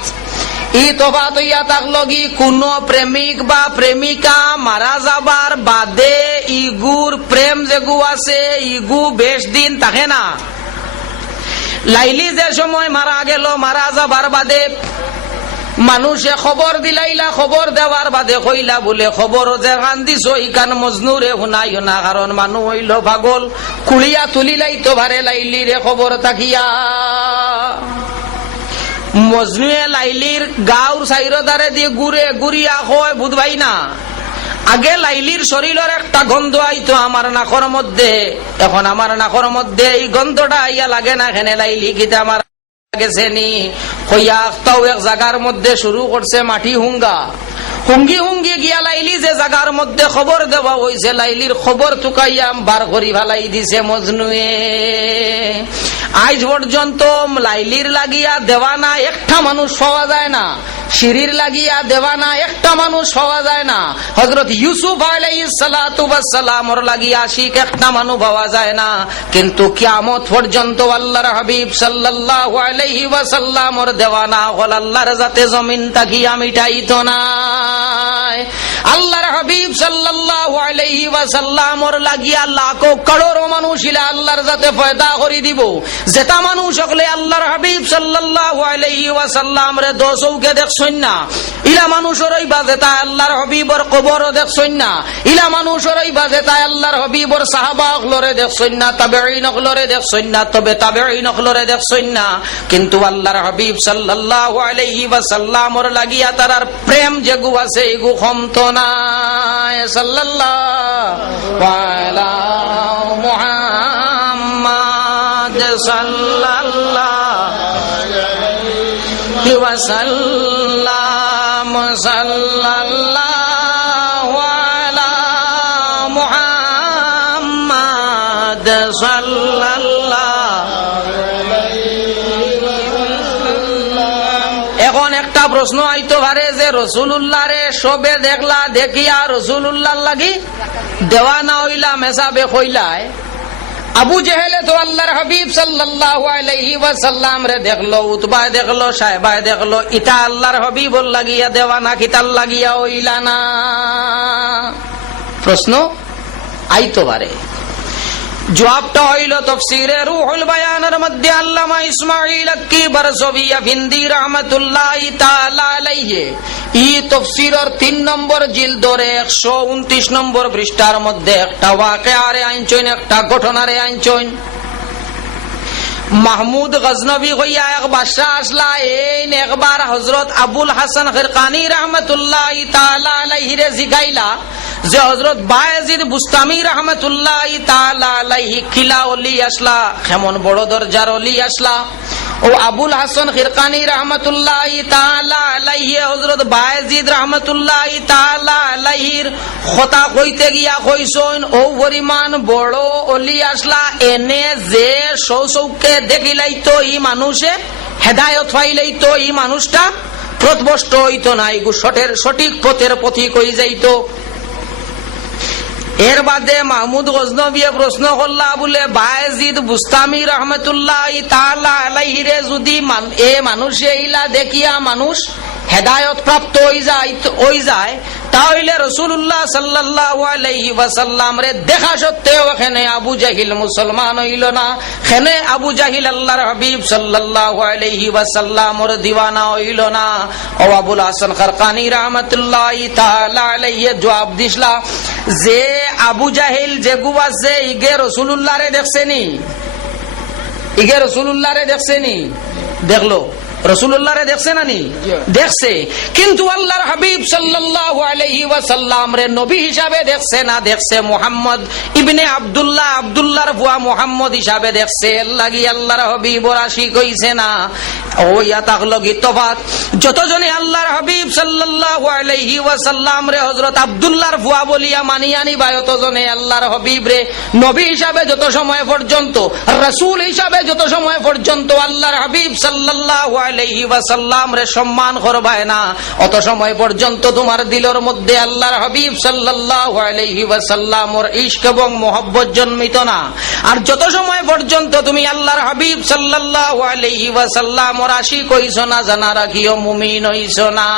এই তফাত ইয়া থাকলো কি কোন প্রেমিক বা প্রেমিকা মারা যাবার বাদে ইগুর প্রেম যেগু আছে ইগু বেশ দিন থাকে না। লাইলি যে সময় মারা গেল, মারা যাবার বাদে মানুষে খবর দিলাইলা, খবর দেওয়ার বাদে কইলা বলে খবর যে কান্দিছ ইকান মজনুরে শুনাইও না, কারণ মানুষ হইল পাগল, কুলিয়া তুলি লাইতো ভারে লাইলি রে খবর তাকিয়া। মজনুয়ে লাইলির গাঁর সাইরদারে দিয়ে ঘুরে ঘুরিয়া হয় বুধবাই না, আগে লাইলির শরীরের একটা গন্ধ আইতো আমার নাকর মধ্যে, এখন আমার নাকর মধ্যে এই গন্ধটা আইয়া লাগে না। এখানে লাইলি গীতা আমার গেছে নি হইয়া একটাও এক জায়গার মধ্যে শুরু করছে মাটি হুঙ্গা, হুঙ্গি হুঙ্গি গিয়া লাইলি যে জায়গার মধ্যে খবর দেওয়া হয়েছে লাইলির খবর টুকাইয়া বার করি ভালাই দিছে মজনুয়ে। আজ পর্যন্ত লাইলির লাগিয়া দেওয়ানা একটা মানুষ পাওয়া যায় না, সিঁড়ির লাগিয়া দেওয়ানা একটা মানুষ পাওয়া যায় না, হযরত ইউসুফ আলাইহিস সালাতু ওয়াস সালামর লাগিয়া আশিক একটা মানুষ পাওয়া যায় না। কিন্তু কিয়ামত পর্যন্ত আল্লাহর হাবিব সাল্লাল্লাহু আলাইহি ওয়াসাল্লামর দেওয়ানা হল আল্লাহর জাতে জমিন তাকিয়া মিটাইতো না। আল্লাহর হাবিব সাল্লাল্লাহু আলাইহি ওয়াসাল্লামর লাগিয়া লাখো করোড় মানুষ ইলা আল্লাহর জাতে পয়দা করি দিব। যেটা মানুষ হলে আল্লাহর হাবিব সাল্লাল্লাহু আলাইহি ওয়াসাল্লাম রে দোসৌকে দেখছই না, ইলা মানুষের ওই বাজে তাই আল্লাহর হাবিবর কবরও দেখছই না, ইলা মানুষের ওই বাজে তাই আল্লাহর হাবিবর সাহাবা হলরে দেখছই না, তাবেঈন হলরে দেখছই না, তবে তাবেঈন হলরে দেখছই না। কিন্তু আল্লাহর হাবিব সাল্লাল্লাহু আলাইহি ওয়াসাল্লামর লাগিয়া তারার প্রেম যেগু আছে এগু কমতো না। সাল্লাল্লাহু আলা মুহাম্মাদ সাল্লাল্লাহু আলাইহি ওয়াসাল্লাম, সাল্লাল্লাহু আলা মুহাম্মাদ সাল্লাল্লাহু আলাইহি ওয়াসাল্লাম। এখন একটা প্রশ্ন আইতো পারে যে রাসূলুল্লাহ রে সবে দেখলা দেখিয়া রাসূলুল্লাহর লাগি দেওয়ানা হইলা মেসাবে কইলায়, আবু জেহেলে তো আল্লাহর হাবিব সাল্লাল্লাহু আলাইহি ওয়াসাল্লাম রে দেখলো, উতবায় দেখলো, সাহেবায় দেখলো, ইটা আল্লাহর হাবিবর লাগিয়া দেওয়ানা কিতাল লাগিয়া হইলা না? প্রশ্ন আইতো পারে। জবাবটা হইল তাফসীরে রূহুল বায়ানের মধ্যে আল্লামা ইসমাঈল আক্কি বারসবি আফিন্দি রাহমাতুল্লাহি তাআলা আলাইহি এই তাফসীরের 3 নম্বর জিলদরে 129 নম্বর পৃষ্ঠার মধ্যে একটা ওয়াকিয়ারে আইনচইন, একটা ঘটনারে আইনচইন। মাহমুদ গজনবী হইয়া এক বাদশাহ আসলা, এই একবার হযরত আবুল হাসান খিরকানি রাহমাতুল্লাহি তাআলা আলাইহি রে জিগাইলা যে হযরত বায়েজিদ বুস্তামি রাহমাতুল্লাহি তাআলা আলাইহি কিলা ওলি আসলা, কেমন বড় দরজার ওলি আসলা। ও আবুল হাসান খিরকানি রাহমাতুল্লাহি তাআলা আলাইহি হযরত বায়েজিদ রাহমাতুল্লাহি তাআলা আলাইহির কথা কইতে গিয়া কইছন, ও পরিমাণ বড় ওলি আসলা, এনে যে সৌসৌকে দেখিলাইতো এই মানুষে হেদায়েত পাইলাইতো, এই মানুষটা পথভ্রষ্ট হইতো না, এই সঠিক পথের পথিক হই যাইতো। এর বাদে মাহমুদ গজনবী প্রশ্ন করলা, বলে বায়েজিদ বুস্তামি রাহমাতুল্লাহি তাআলা আলাইহি রে যদি এ মানুষে ইলা দেখিয়া মানুষ হেদায়েত প্রাপ্ত হই যায়, তাহলে রাসূলুল্লাহ সাল্লাল্লাহু আলাইহি ওয়াসাল্লাম রে দেখা সত্ত্বেও এখানে আবু জাহিল মুসলমান হইল না, এখানে আবু জাহিল আল্লাহর হাবিব সাল্লাল্লাহু আলাইহি ওয়াসাল্লামর দিওয়ানা হইল না। ও আবুল হাসান খিরকানি রাহমাতুল্লাহি তাআলা আলাইহি জবাব দিছলা যে আবু জাহিল যে গুবাছে ইগে রাসূলুল্লাহ রে দেখছেনি, ইগে রাসূলুল্লাহ রে দেখছেনি, দেখলো রাসূলুল্লাহ রে দেখছে না নি? দেখছে, কিন্তু আল্লাহর হাবিব সাল্লাল্লাহু আলাইহি ওয়াসাল্লাম রে নবী হিসাবে দেখছে না, দেখছে মুহাম্মদ ইবনে আব্দুল্লাহ, আব্দুল্লাহর বুয়া মুহাম্মদ হিসাবে দেখছে। লাগি আল্লাহর হাবিবর আশিক হইছে না। ও ইয়া তাগলগি তফাত, যতজনে আল্লাহর হাবিব সাল্লাল্লাহু আলাইহি ওয়াসাল্লাম রে হযরত আব্দুল্লাহর বুয়া বলিয়া মানিয়া নিবা, যতজনে আল্লাহর হাবিব রে নবী হিসাবে যত সময় পর্যন্ত, রাসূল হিসাবে যত সময় পর্যন্ত আল্লাহর হাবিব সাল্লাল্লাহু আলাইহি ওয়াসাল্লাম রে সম্মান করবায় না, অত সময় পর্যন্ত তোমার দিলের মধ্যে আল্লাহর হাবিব সাল্লাল্লাহু আলাইহি ওয়াসাল্লামর ইশক এবং মহব্বত জন্মিত না। আর যত সময় পর্যন্ত তুমি আল্লাহর হাবিব সাল্লাল্লাহু আলাইহি ওয়াসাল্লামর আশিক হইছো না, জানা রাখিও মুমিন হইছো না।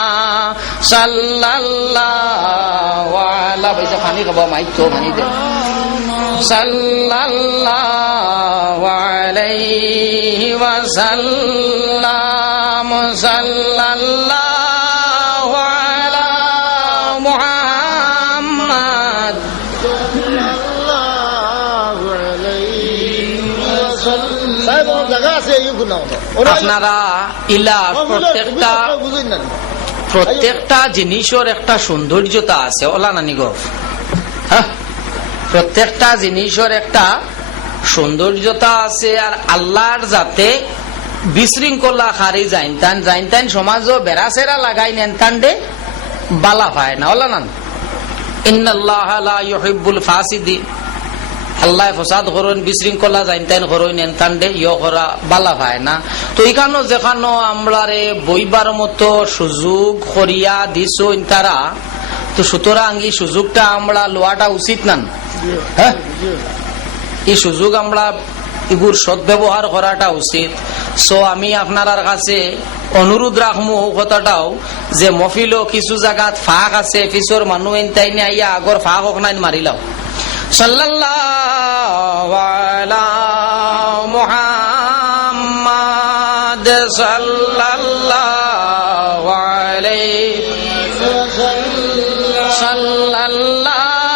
সাল্লাল্লাহু আলা ভাইসা পানি খাবো, মাইক তো পানি দে। সাল্লাল্লাহু আলাইহি ওয়াসাল্লাম, সাল্লাল্লাহু আলা মুহাম্মাদ সাল্লাল্লাহু আলাইহি ওয়াসাল্লাম। আপনারা ইলা প্রত্যেকটা জিনিসের একটা সৌন্দর্যতা আছে, ওলা নানি গো, প্রত্যেকটা জিনিসের একটা সৌন্দর্যতা আছে। আর আল্লাহর যাতে বিশৃঙ্খলা হারি যাইন সমাজও বেড়াচেরা লাগাই নেন তান্ডে বালা পায় না, ওলা নান। ইন্নাল্লাহা লা ইউহিব্বুল ফাসিদিন, আল্লাহ ফসাদ করুন, বিশৃঙ্খলা জানতেন করুন, এনতান্ডে ইয় করা বালা হয় না। তো এখানো যেখানো আমরা বইবার মতো সুযোগ করিয়া দিছুন তারা, তো সুতরাং এই সুযোগটা আমরা লোয়াটা উচিত না। হ্যাঁ, এই সুযোগ আমরা এগুর সদ্ব্যবহার করাটা উচিত। সো আমি আপনার কাছে অনুরোধ রাখবো কথাটাও যে মফিল কিছু জায়গাত ফাঁক আছে, পিছর মানুষ এনতাই নে আইয়া আগর ফাঁক হোক নাই মারিলাও। সাল্লাল্লাহু আলা মুহাম্মাদ সাল্লাল্লাহু আলাইহি সাল্লাল্লাহু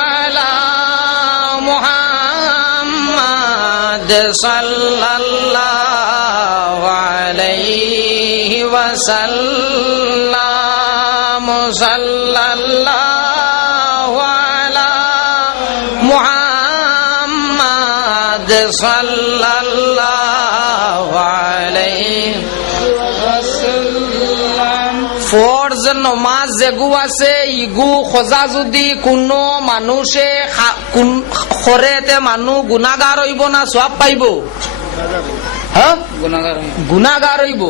আলা মুহাম্মাদ সাল্লাল্লাহু আলাইহি ওয়াসাল্লাম সাল্লাল্লাহু আলা মুহাম্মাদ সাল্লাল্লাহু আলাইহি ওয়াসাল্লাম। ফরজ নামাজ যেগু আছে ইগু খোজা যদি কোনো মানুষে খরেতে মানুষ গুনাহগার হইব না সওয়াব পাইব? হ্যাঁ, গুনাহগার হইব।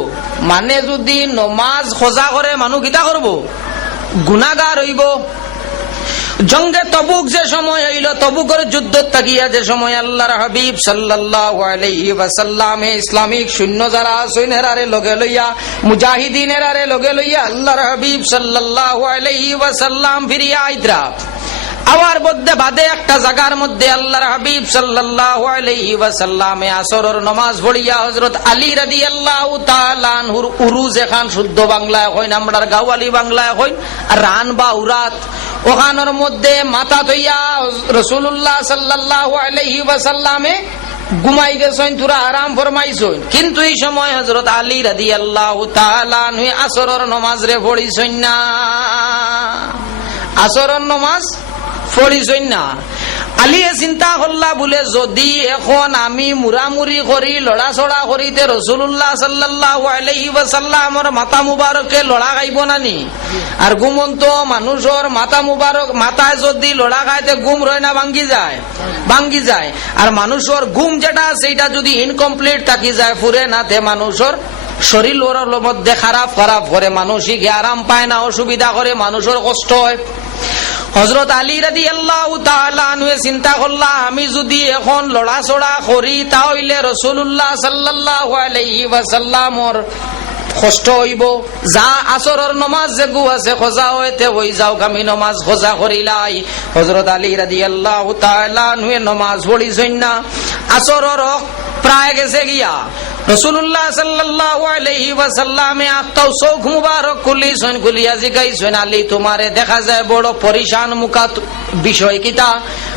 মানে যদি নমাজ খোজা করে মানুষ কিতা করব? গুনাহগার হইব। জঙ্গে তবুক যে সময় হইল, তবুকের যুদ্ধ তাকিয়া যে সময় আল্লাহর হাবিব সাল্লাল্লাহু আলাইহি ওয়াসাল্লাম ইসলামিক সৈন্য যারা সৈন্যেরারে লগে লইয়া, মুজাহিদিনেরারে লগে লইয়া আল্লাহর হাবিব সাল্লাল্লাহু আলাইহি ওয়াসাল্লাম ফিরিয়া আইতরা। আবার মধ্যে বাদে একটা জায়গার মধ্যে আল্লাহর হাবিব সাল্লাল্লাহু আলাইহি ওয়াসাল্লামে আসরের নামাজ পড়িয়া হযরত আলী রাদিয়াল্লাহু তাআলা আনহুর উরুজ এখান শুদ্ধ বাংলায় কইন, আমরার গাওয়ালি বাংলায় কইন রান বা উরাত, ওখানের মধ্যে মাথা ধইয়া রাসূলুল্লাহ সাল্লাল্লাহু আলাইহি ওয়াসাল্লামে ঘুমাই গেছেন, তোরা আরাম ফরমাইছেন। কিন্তু এই সময় হযরত আলী রাদিয়াল্লাহু তাআলা আনহু আসরের নামাজ রে পড়িছেন না, আসরের নামাজ পড়িছেন না। আলিয়ে চিন্তা করলা বলে যদি এখন আমি মুরামুরি করি লড়াছড়া করিতে রাসূলুল্লাহ সাল্লাল্লাহু আলাইহি ওয়াসাল্লামের মাথা মুবারকে লড়া খাইব নানি? আর ঘুমন্ত মানুষের মাথা মুবারক মাথায় যদি লড়া খাইতে ঘুম রয় না ভাঙ্গি যায়, ভাঙ্গি যায়। আর মানুষের ঘুম যেটা সেইটা যদি ইনকমপ্লিট থাকি যায়, ফুরে না তে মানুষের শরীর ওর মধ্যে খারাপ খারাপ করে, মানসিক আরাম পায় না, অসুবিধা করে, মানুষের কষ্ট হয়। হযরত আলী রাদিয়াল্লাহু তাআলা আনহু চিন্তা করলা আমি যদি এখন লড়াছড়া করি তাহলে রাসূলুল্লাহ সাল্লাল্লাহু আলাইহি ওয়াসাল্লামর কষ্ট হইব। যা আসরের নামাজ যেগু আছে খোজা হইতে হই যাও, আমি নামাজ খোজা করিলাই। হযরত আলী রাদিয়াল্লাহু তাআলা আনহু নামাজ পড়িছেন না। আসরের প্রায় গেছে গিয়া রাসূলুল্লাহ সাল্লাল্লাহু আলাইহি ওয়াসাল্লামে আত্তাও চোখ মুবারক খুলিছেন, খুলিয়া জিগাইছেন আলী তোমারে দেখা যায় বড় পরিশান মুখা, বিষয় কিতা?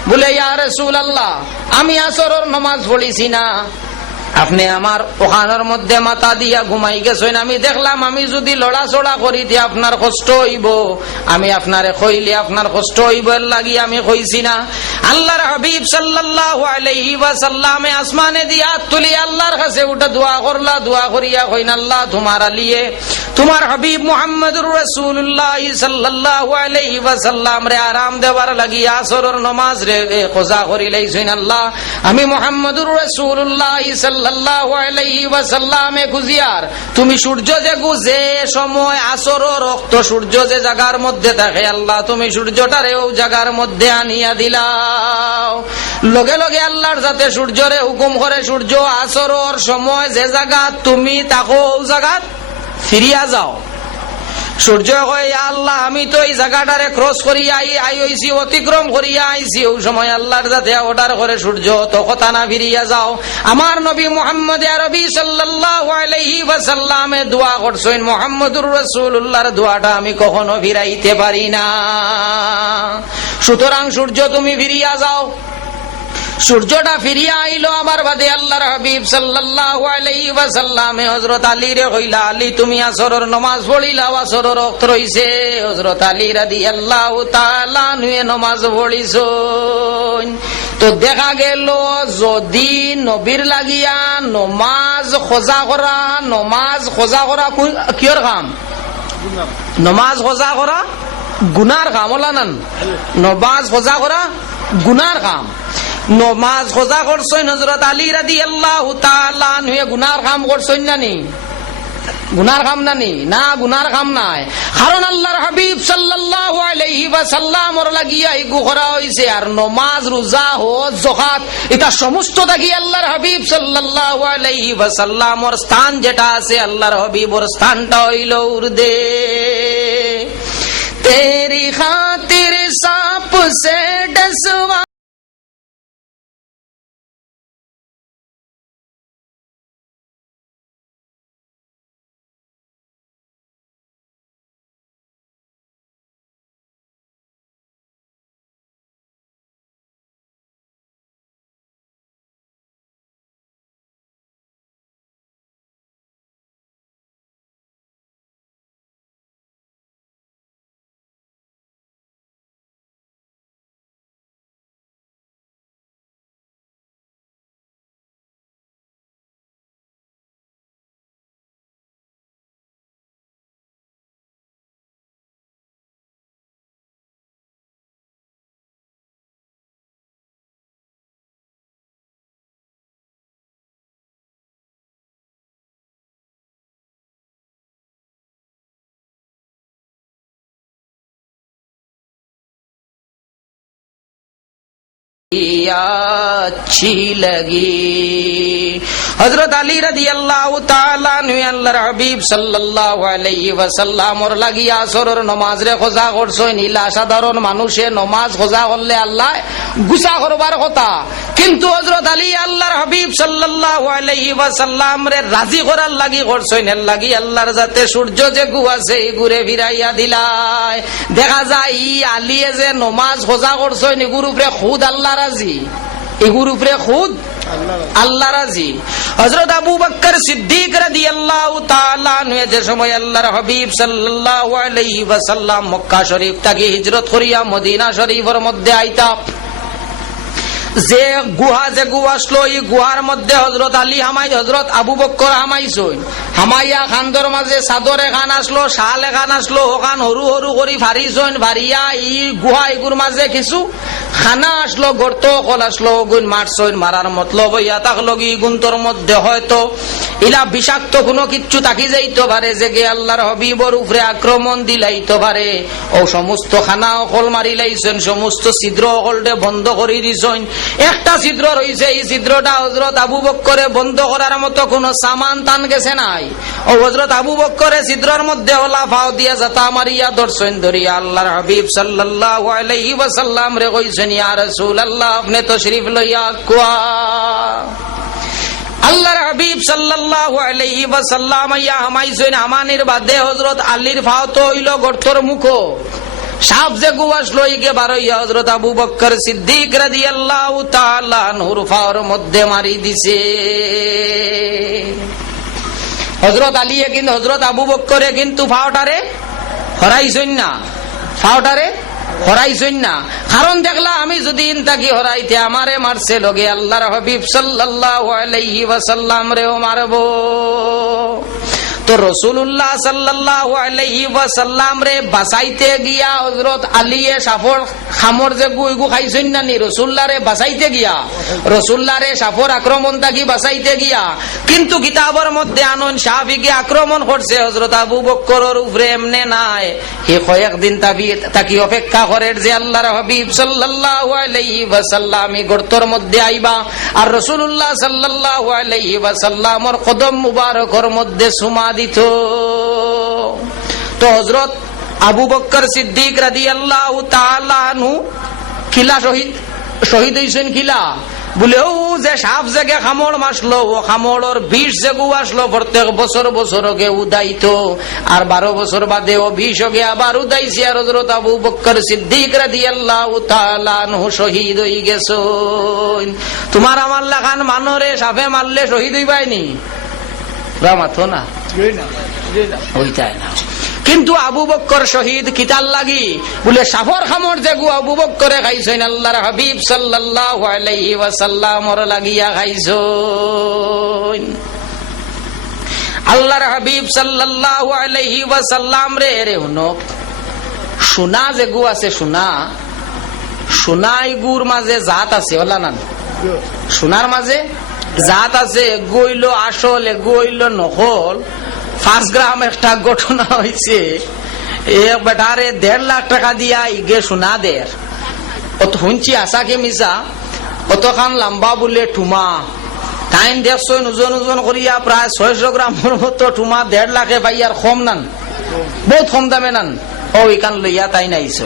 বলে ইয়া রাসূলুল্লাহ আমি আসরের নামাজ পড়িছি না, আপনি আমার ওখানের মধ্যে মাথা দিয়া ঘুমাই গেছেন, আমি দেখলাম আমি যদি লড়াচড়া করি দিয়ে আপনার কষ্ট হইব, আমি আপনারে কইলে আপনার কষ্ট হইব এর লাগি আমি কইছি না। আল্লাহর হাবিব সাল্লাল্লাহু আলাইহি ওয়াসাল্লামে আসমানে দিয়া তুলি আল্লাহর কাছে উঠে দোয়া করলা, দোয়া করিয়া কইন আল্লাহ তোমার আলিয়ে তোমার হাবিব মুহাম্মদুর রাসূলুল্লাহ সাল্লাল্লাহু আলাইহি ওয়াসাল্লাম রে আরাম দেবার লাগি আসরের নামাজ রে কজা করিলাইছেন। আল্লাহ আমি মুহাম্মদুর রাসূলুল্লাহ সাল্লাল্লাহু আলাইহি ওয়াসাল্লামে খুঁজিয়ার তুমি সূর্য দেখো যে সময় আসরের রক্ত সূর্য যে জায়গার মধ্যে থাকে, আল্লাহ তুমি সূর্যটারে ও জায়গার মধ্যে আনিয়া দিলাও। লগে লগে আল্লাহর যাতে সূর্যরে হুকুম করে সূর্য আসরের সময় যে জায়গা তুমি তাকো ও জায়গা ফিরিয়া যাও। সূর্য কয় আল্লাহ আমি তো এই জায়গাটারে ক্রস করিয়া আইছি, অতিক্রম করিয়া আইছি, ওই সময় আল্লাহর যাতে অর্ডার করে সূর্য তো কথা না ফিরিয়া যাও। আমার নবী মুহাম্মদ আরবি সাল্লাল্লাহু আলাইহি ওয়াসাল্লামে দোয়া করছেন, মুহাম্মদুর রাসূলুল্লাহর দোয়াটা আমি কখনো ফিরাইতে পারি না, সুতরাং সূর্য তুমি ফিরিয়া যাও। সূর্যটা ফিরিয়া আইলো আমার বাদে আল্লাহর হাবিব সাল্লাল্লাহু আলাইহি ওয়াসাল্লামে হযরত আলী রে কইলা আলী তুমি আসরের নামাজ পড়িলাও, আসরের ওয়াক্ত রইছে। হযরত আলী রাদিয়াল্লাহু তাআলা নিয়ে নামাজ পড়িছেন। তো দেখা গেল যদি নবীর লাগিয়া নামাজ খোজা করা কিয়র কাম? নামাজ খোজা করা গুনার কাম হলা নান? নামাজ খোজা করা গুনার কাম। নমাজ খোঁজা করছেন হযরত আলী রাদিয়াল্লাহু তাআলা আনহু, গুনার কাম করছেন না নি? গুনার কাম না নি? না, গুনার কাম নাই। কারণ আল্লাহর হাবিব সাল্লাল্লাহু আলাইহি ওয়াসাল্লাম ওর লাগিয়া ইগু করা হইছে। আর নমাজ, রোজা, হজ, যাকাত এটা সমস্ত থাকি আল্লাহর হাবিব সাল্লাল্লাহু আলাইহি ওয়াসাল্লাম ওর স্থান যেটা আছে, আল্লাহর হাবিব ওর স্থানটা হইল উর্দে। তেরি খাতির সাপ সে ডসওয়া अच्छी लगी। हजरत अली রাদিয়াল্লাহু তাআলা আনহু আল্লাহর হাবিব সাল্লাল্লাহু আলাইহি ওয়াসাল্লাম ওর লাগিয়া আসরের নামাজ রে খোঁজা করছেন। ইলা সাধারণ মানুষে নামাজ খোঁজা করলে আল্লাহ গুসা করবার কথা, কিন্তু হযরত আলী আল্লাহর হাবিব সাল্লাল্লাহু আলাইহি ওয়াসাল্লাম রে রাজি করার লাগি করছেন। এর লাগি আল্লাহর যাতে সূর্য যে গু আছে এই গুরে ফিরাইয়া দিলায়। দেখা যায় ই আলীয়ে যে নামাজ খোঁজা করছেন এগুর উপরে খুদ আল্লাহ রাজি, এগুর উপরে খুদ আল্লাহ রাজি। হযরত আবু বকর সিদ্দিক রাদিয়াল্লাহু তাআলা আনহু যে সময় আল্লাহর হাবিব সাল্লাল্লাহু আলাইহি ওয়াসাল্লাম মক্কা শরীফ থেকে হিজরত করিয়া মদিনা শরীফের মধ্যে আইতা, যে গুহা যে গুহা আসলো এই গুহার মধ্যে হযরত আলী হামাই, হযরত আবু বকর হামাইছেন। হামাইয়া খান্দর মাঝে চাদর এখান আসলো, শাল এখান আসলো, ওখান হরু হরু করি ফারিছেন। ফারিয়া এই গুহা এগুর মাঝে কিছু খানা আসলো, গর্ত কল আসলো, গুণ মারছেন। মারার মতলব হইয়া থাকলো কি গুন্তর মধ্যে হয়তো ইলা বিষাক্ত কোনো কিচ্ছু থাকি যাইতে পারে, যে গে আল্লাহর হাবিবর উপরে আক্রমণ দিলাইতে পারে। ও সমস্ত খানা অকল মারি লাইছেন, সমস্ত ছিদ্র অকলটে বন্ধ করে দিছেন। একটা ছিদ্র রয়েছে, এই ছিদ্রটা হযরত আবু বকরে বন্ধ করার মতো কোনো সামান টান গেছে নাই। ও হযরত আবু বকরে ছিদ্রের মধ্যে ওলা ফাও দিয়া জাতা মারিয়া দর্শন ধরিয়া আল্লাহর হাবিব সাল্লাল্লাহু আলাইহি ওয়াসাল্লাম রে কইছেন, ইয়া রাসূলুল্লাহ আপনি তশরিফ লইয়া কুয়া। আল্লাহর হাবিব সাল্লাল্লাহু আলাইহি ওয়াসাল্লাম ইয়া হামাইছেন। আমানের বাদে হযরত আলীর ফাও তো হইল গর্তর মুখো, সাপ যে গু আসলো ইকে বারইয়া হযরত আবু বকর সিদ্দিক রাদিয়াল্লাহু তাআলা আনহুর ফাওর মধ্যে মারি দিছে। হযরত আলী কিন্তু হযরত আবু বকরে কিন্তু ফাওটারে হরাইছেন না, ফাওটারে হরাইছেন না। কারণ দেখলা আমি যদি ইনতাকি হরাইতে আমারে মারছে, লগে আল্লাহর হাবিব সাল্লাল্লাহু আলাইহি ওয়াসাল্লাম রেও মারবো। তো রাসূলুল্লাহ সাল্লাল্লাহু আলাইহি ওয়াসাল্লাম রে বাঁচাইতে গিয়া হযরত আলীয়ে সাফর খামর যে গুইগু খাইছেন না নি, রাসূলুল্লাহ রে বাঁচাইতে গিয়া, রাসূলুল্লাহ রে সাফর আক্রমণ থাকি বাঁচাইতে গিয়া কিন্তু কিতাবের মধ্যে আনন সাহাবীকে আক্রমণ করছে হযরত আবু বকরের উপরে। এমনে নাই, হে কয়েকদিন তাকি অপেক্ষা করে যে আল্লাহর হাবিব সাল্লাল্লাহু আলাইহি ওয়াসাল্লাম এই গর্তর মধ্যে আইবা আর রাসূলুল্লাহ সাল্লাল্লাহু আলাইহি ওয়াসাল্লামর কদম মুবারকের মধ্যে সুমা দিত। তো হযরত আবু বকর সিদ্দিক রাদিয়াল্লাহু তাআলা আনহু খিলা শহীদ হইছেন। খিলা বলে ও যে সাপ জেগে খামড় মাসলো, ও খামড়র বিষ যেগু আসলো প্রত্যেক বছর বছর গে উদাইতো, আর 12 বছর বাদে ও বিষ গে আবার উদাইছে। আর হযরত আবু বকর সিদ্দিক রাদিয়াল্লাহু তাআলা আনহু শহীদ হই গেছেন। তোমার আমার লাগান মানরে সাপে মারলে শহীদ হইবাইনি, রামাতো না হইতাই না। কিন্তু আবু বকর শহীদ কিতাল লাগি বলে সাফর খামর যেগু আবু বকরে খাইছেন, আল্লাহর হাবিব সাল্লাল্লাহু আলাইহি ওয়াসাল্লামর লাগিয়া খাইছেন। আল্লাহর হাবিব সাল্লাল্লাহু আলাইহি ওয়াসাল্লাম রে রে হনো সোনা যেগু আছে, সোনা সোনাই গুড় মাঝে জাত আছে ওলা না, সোনার মাঝে জাত আছে, গইল আসল গইল নকল। 5 গ্রাম একটা ঘটনা হয়েছে, এক বেটারে 1.5 লাখ টাকা দিয়া ইগে সোনা দের, অত শুনছি আশাকে মিশা, অতখান লম্বা বলে টুমা টাইম দেখছো ওজন ওজন করিয়া প্রায় 600 গ্রামের মতো টুমা 1.5 লাখে পাই, আর কম নান, বহুত কম দামে নান। ও ইকান লইয়া তাই নাইছ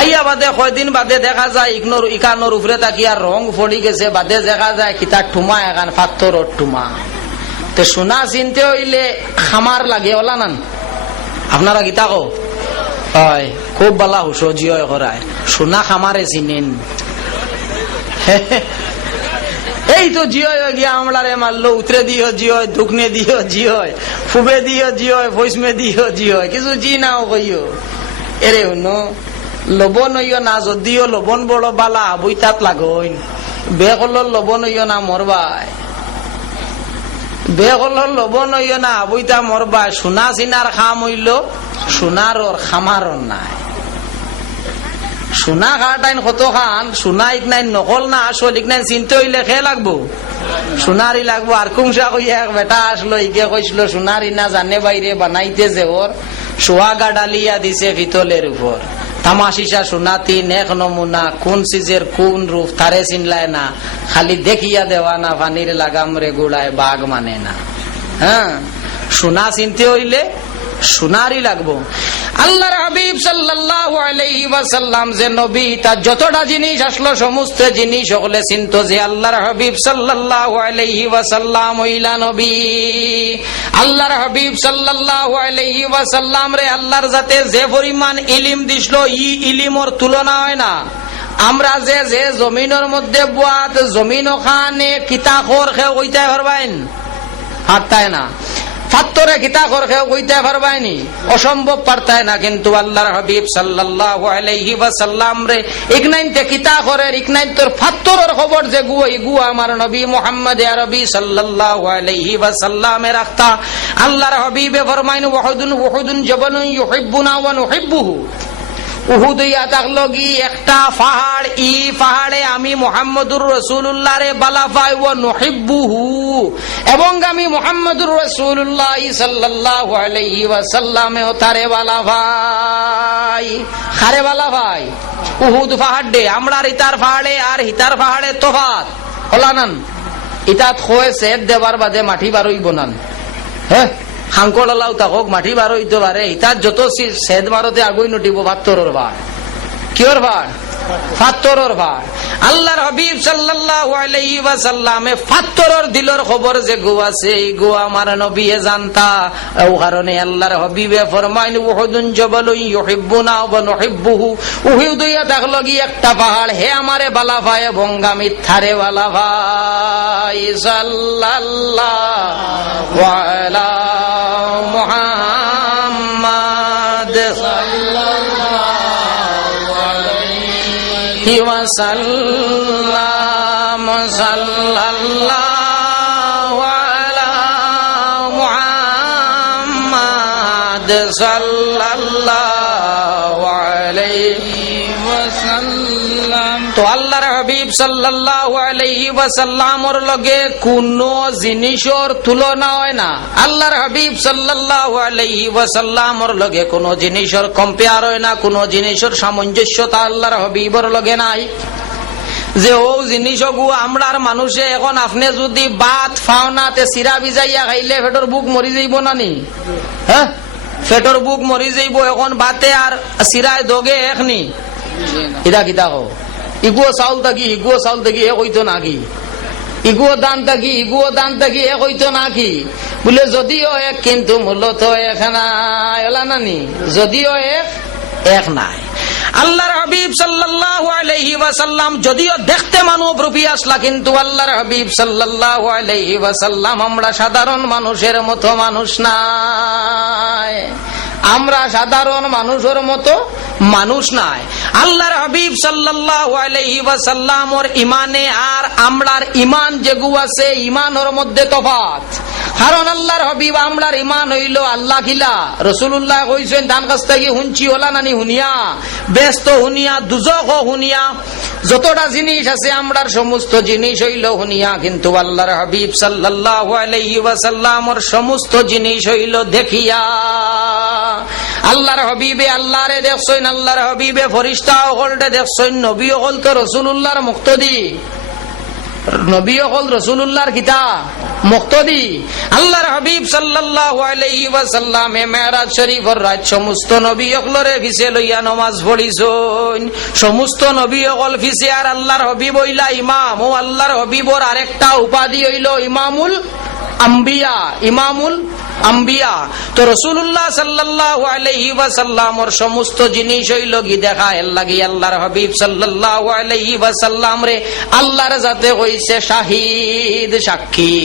আইয়া বাদে কয়দিন বাদে দেখা যায় ইকানোর উপরে তাকিয়া রং পড়ি গেছে, বাদে দেখা যায় কিতার টুমা এখান পাথরের টুমা। তো সোনা চিনতে হইলে খামার লাগে ওলা নান, আপনারা গীতা কো হয় খুব বালা হুসো জিও করায়, সোনা খামারে চিনেন। এই তো জিও গিয়া আমলারে মারলো, উতরে দিও জিও, দুকনে দিও জিও, ফুবে দিও জিও, ভৈসমে দিও জিও, কিছু জি নাও কইও। এরে শুনো লবণ হইও না, যদিও লবণ বড় বালা বই তাত লাগইন, বেকলর লবণ হইও না মরবাই, বেকলর লবণ হইও না বইতা মরবাই। সোনা চিনার খাম হইল সোনার ওর খামার নাই। সোনা খাটাইন কত খান, সোনা ইকনাইন নকল না আসল ইকনাইন চিনতে হইলে খেয়ে লাগবো, সোনারই লাগবো। আর কুমসা কইয়া এক বেটা আসলো, ইকে কইছিল সোনারই না জানে বাইরে বানাইতে যে ওর সোহাগা ডালিয়া দিছে পিতলের উপর, তামাশিসা সোনাতি নেক নমুনা, কোন চিজের কোন রূপ তারে চিনলায় না, খালি দেখিয়া দেওয়া না, পানির লাগাম রে গুড়ায় বাঘ মানে না। হ্যাঁ, সোনা চিনতে হইলে সোনারই লাগবো। আল্লাহর হাবিব সাল্লাল্লাহু আলাইহি ওয়াসাল্লাম যে নবী, তার যতটা জিনিস আসলো সমস্ত জিনিস সকলে চিনতো যে আল্লাহর হাবিব সাল্লাল্লাহু আলাইহি ওয়াসাল্লাম হইলা নবী। আল্লাহর হাবিব সাল্লাল্লাহু আলাইহি ওয়াসাল্লাম রে আল্লাহর জাতে যে পরিমাণ ইলম দিছিল, ই ইলমর তুলনা হয় না। আমরা যে যে জমিনের মধ্যে বুয়াত জমিন ওখানে কিতাবর খেয়ে কইতে পারবেন, হাততায় না ফাত্তরে কিতা করে কইতে পারবাইনি, অসম্ভব পারতায় না। কিন্তু আল্লাহর হাবিব সাল্লাল্লাহু আলাইহি ওয়াসাল্লাম রে ইকনাইতে কিতা করে, ইকনাইতর ফাত্তরের খবর যে গুয়া আমার নবী মুহাম্মদ আরবি সাল্লাল্লাহু আলাইহি ওয়াসাল্লামে রাখতা। আল্লাহর হাবিবে ফরমাইন উহুদুন জাবালুন ইউহিব্বুনা ওয়া নুহিব্বুহু। উহুদ ইয়া তাকলগি একটা পাহাড়, ই পাহাড়ে আমি মুহাম্মদুর রাসূলুল্লাহ রে বালা পাই, ওয়া নুহিব্বুহু, এবং আমি মুহাম্মদুর রাসূলুল্লাহ সাল্লাল্লাহু আলাইহি ওয়াসাল্লামে তারে বালা ভাই। খারে বালা ভাই উহুদ পাহাড় দে, আমরা ইতার পাহাড়ে আর হিতার পাহাড়ে তফাত হলানান। ইতাত খোয়ে সেট দেবার বাদে মাটি বারইব নান, হ্যাঁ হাঙ্কলাও তাকক মাটি বার হইতে পারে। ইতার যত সেদ মারতে আগুই নটিব পাত্তরের ভার, কিয়র ভার? পাত্তরের ভার। আল্লাহর হাবিব সাল্লাল্লাহু আলাইহি ওয়াসাল্লামে পাত্তরের দিলর খবর যে গো আছে, এই গো আমার নবীয়ে জানতা। ও কারণে আল্লাহর হাবিবে ফরমাইন উহুদুন জাবালুন ইউহিব্বুনা ওয়া নুহিব্বুহু। উহুদ ইয়া তাকলগি একটা পাহাড়, হে আমারে বালা ভাই এবং আমি থারে বালা ভাই। সাল্লাল্লাহু আলা মুহাম্মাদ সাল্লাল্লাহু আলাইহি ওয়াসাল্লাম। সাল্লাল্লাহু আলা মুহাম্মাদ সাল্লাল্লাহু আলাইহি ওয়াসাল্লাম। তো আল্লাহর হাবিব সাল্লাল্লাহু আলাইহি ওয়াসাল্লামর লগে কোনো জিনিসের তুলনা হয় না। আল্লাহর হাবিব সাল্লাল্লাহু আলাইহি ওয়াসাল্লামর লগে কোনো জিনিসের কম্পেয়ার হয় না, কোনো জিনিসের সামঞ্জস্যতা আল্লাহর হাবিবর লগে নাই। যে ও জিনিসগু আমরার মানুষে এখন আপনি যদি বাত ফাওনাতে সিরা ভিজাইয়া খাইলে পেটর বুক মরি যাইব না নি? হ্যাঁ, পেটর বুক মরি যাইব। এখন বাতে আর সিরায় দগে এখনি ইদা কিতা কো, ইগুও চাউল থাকি ইগুও চাউল থাকি এ কইতো নাকি, ইগুও দান থাকি ইগুও দান থাকি এ কইতো নাকি বলে, যদিও এক কিন্তু মূলত এক নাই, এলা নানি, যদিও এক নাই। আল্লাহর হাবিব সাল্লাল্লাহু আলাইহি ওয়াসাল্লাম যদিও দেখতে মানব রূপী আসলা, কিন্তু আল্লাহর হাবিব সাল্লাল্লাহু আলাইহি ওয়াসাল্লাম আমরা সাধারণ মানুষের মতো মানুষ নাই, আমরা সাধারণ মানুষের মতো মানুষ নাই। আল্লাহর হাবিব সাল্লাল্লাহু আলাইহি ওয়াসাল্লামর ইমানে আর আমরার ইমান যেগু আছে, ইমানের মধ্যে তফাৎ। কারণ আল্লাহর হাবিব আমরার ইমান হইল আল্লাহ খিলা রাসূলুল্লাহ কইছেন ধান কাছ থেকে হুনছি ওলা নানি হুনিয়া ব্যস্ত হুনিয়া দুজক হুনিয়া যতটা জিনিস আছে আমরার সমস্ত জিনিস হইল হুনিয়া কিন্তু আল্লাহর হাবিব সাল্লাল্লাহু আলাইহি ওয়াসাল্লামর সমস্ত জিনিস হইল দেখিয়া। আল্লাহর হাবিবে আল্লাহরে দেখছেন, আল্লাহর হাবিবে ফেরেশতা হলতে দেখছেন, নবী হল তো রাসূলুল্লাহর মুক্তদি, নবী হল রাসূলুল্লাহর কিতাব মুক্তদি। আল্লাহর হাবিব সাল্লাল্লাহু আলাইহি ওয়াসাল্লামে মেরাজ শরীফের রাত সমস্ত নবী হলরে ভিসে লইয়া নামাজ পড়িছেন, সমস্ত নবী হল ভিসে, আর আল্লাহর হাবিব হইলা ইমাম। ও আল্লাহর হাবিবর আরেকটা উপাধি হইল ইমামুল আম্বিয়া, ইমামুল আম্বিয়া। তো রাসূলুল্লাহ সাল্লাল্লাহু আলাইহি ওয়াসাল্লামর সমস্ত জিনিস হইল কি দেখা এর লাগি আল্লাহর হাবিব সাল্লাল্লাহু আলাইহি ওয়াসাল্লাম রে আল্লাহর জাতে কইছে শাহিদ, সাক্ষী।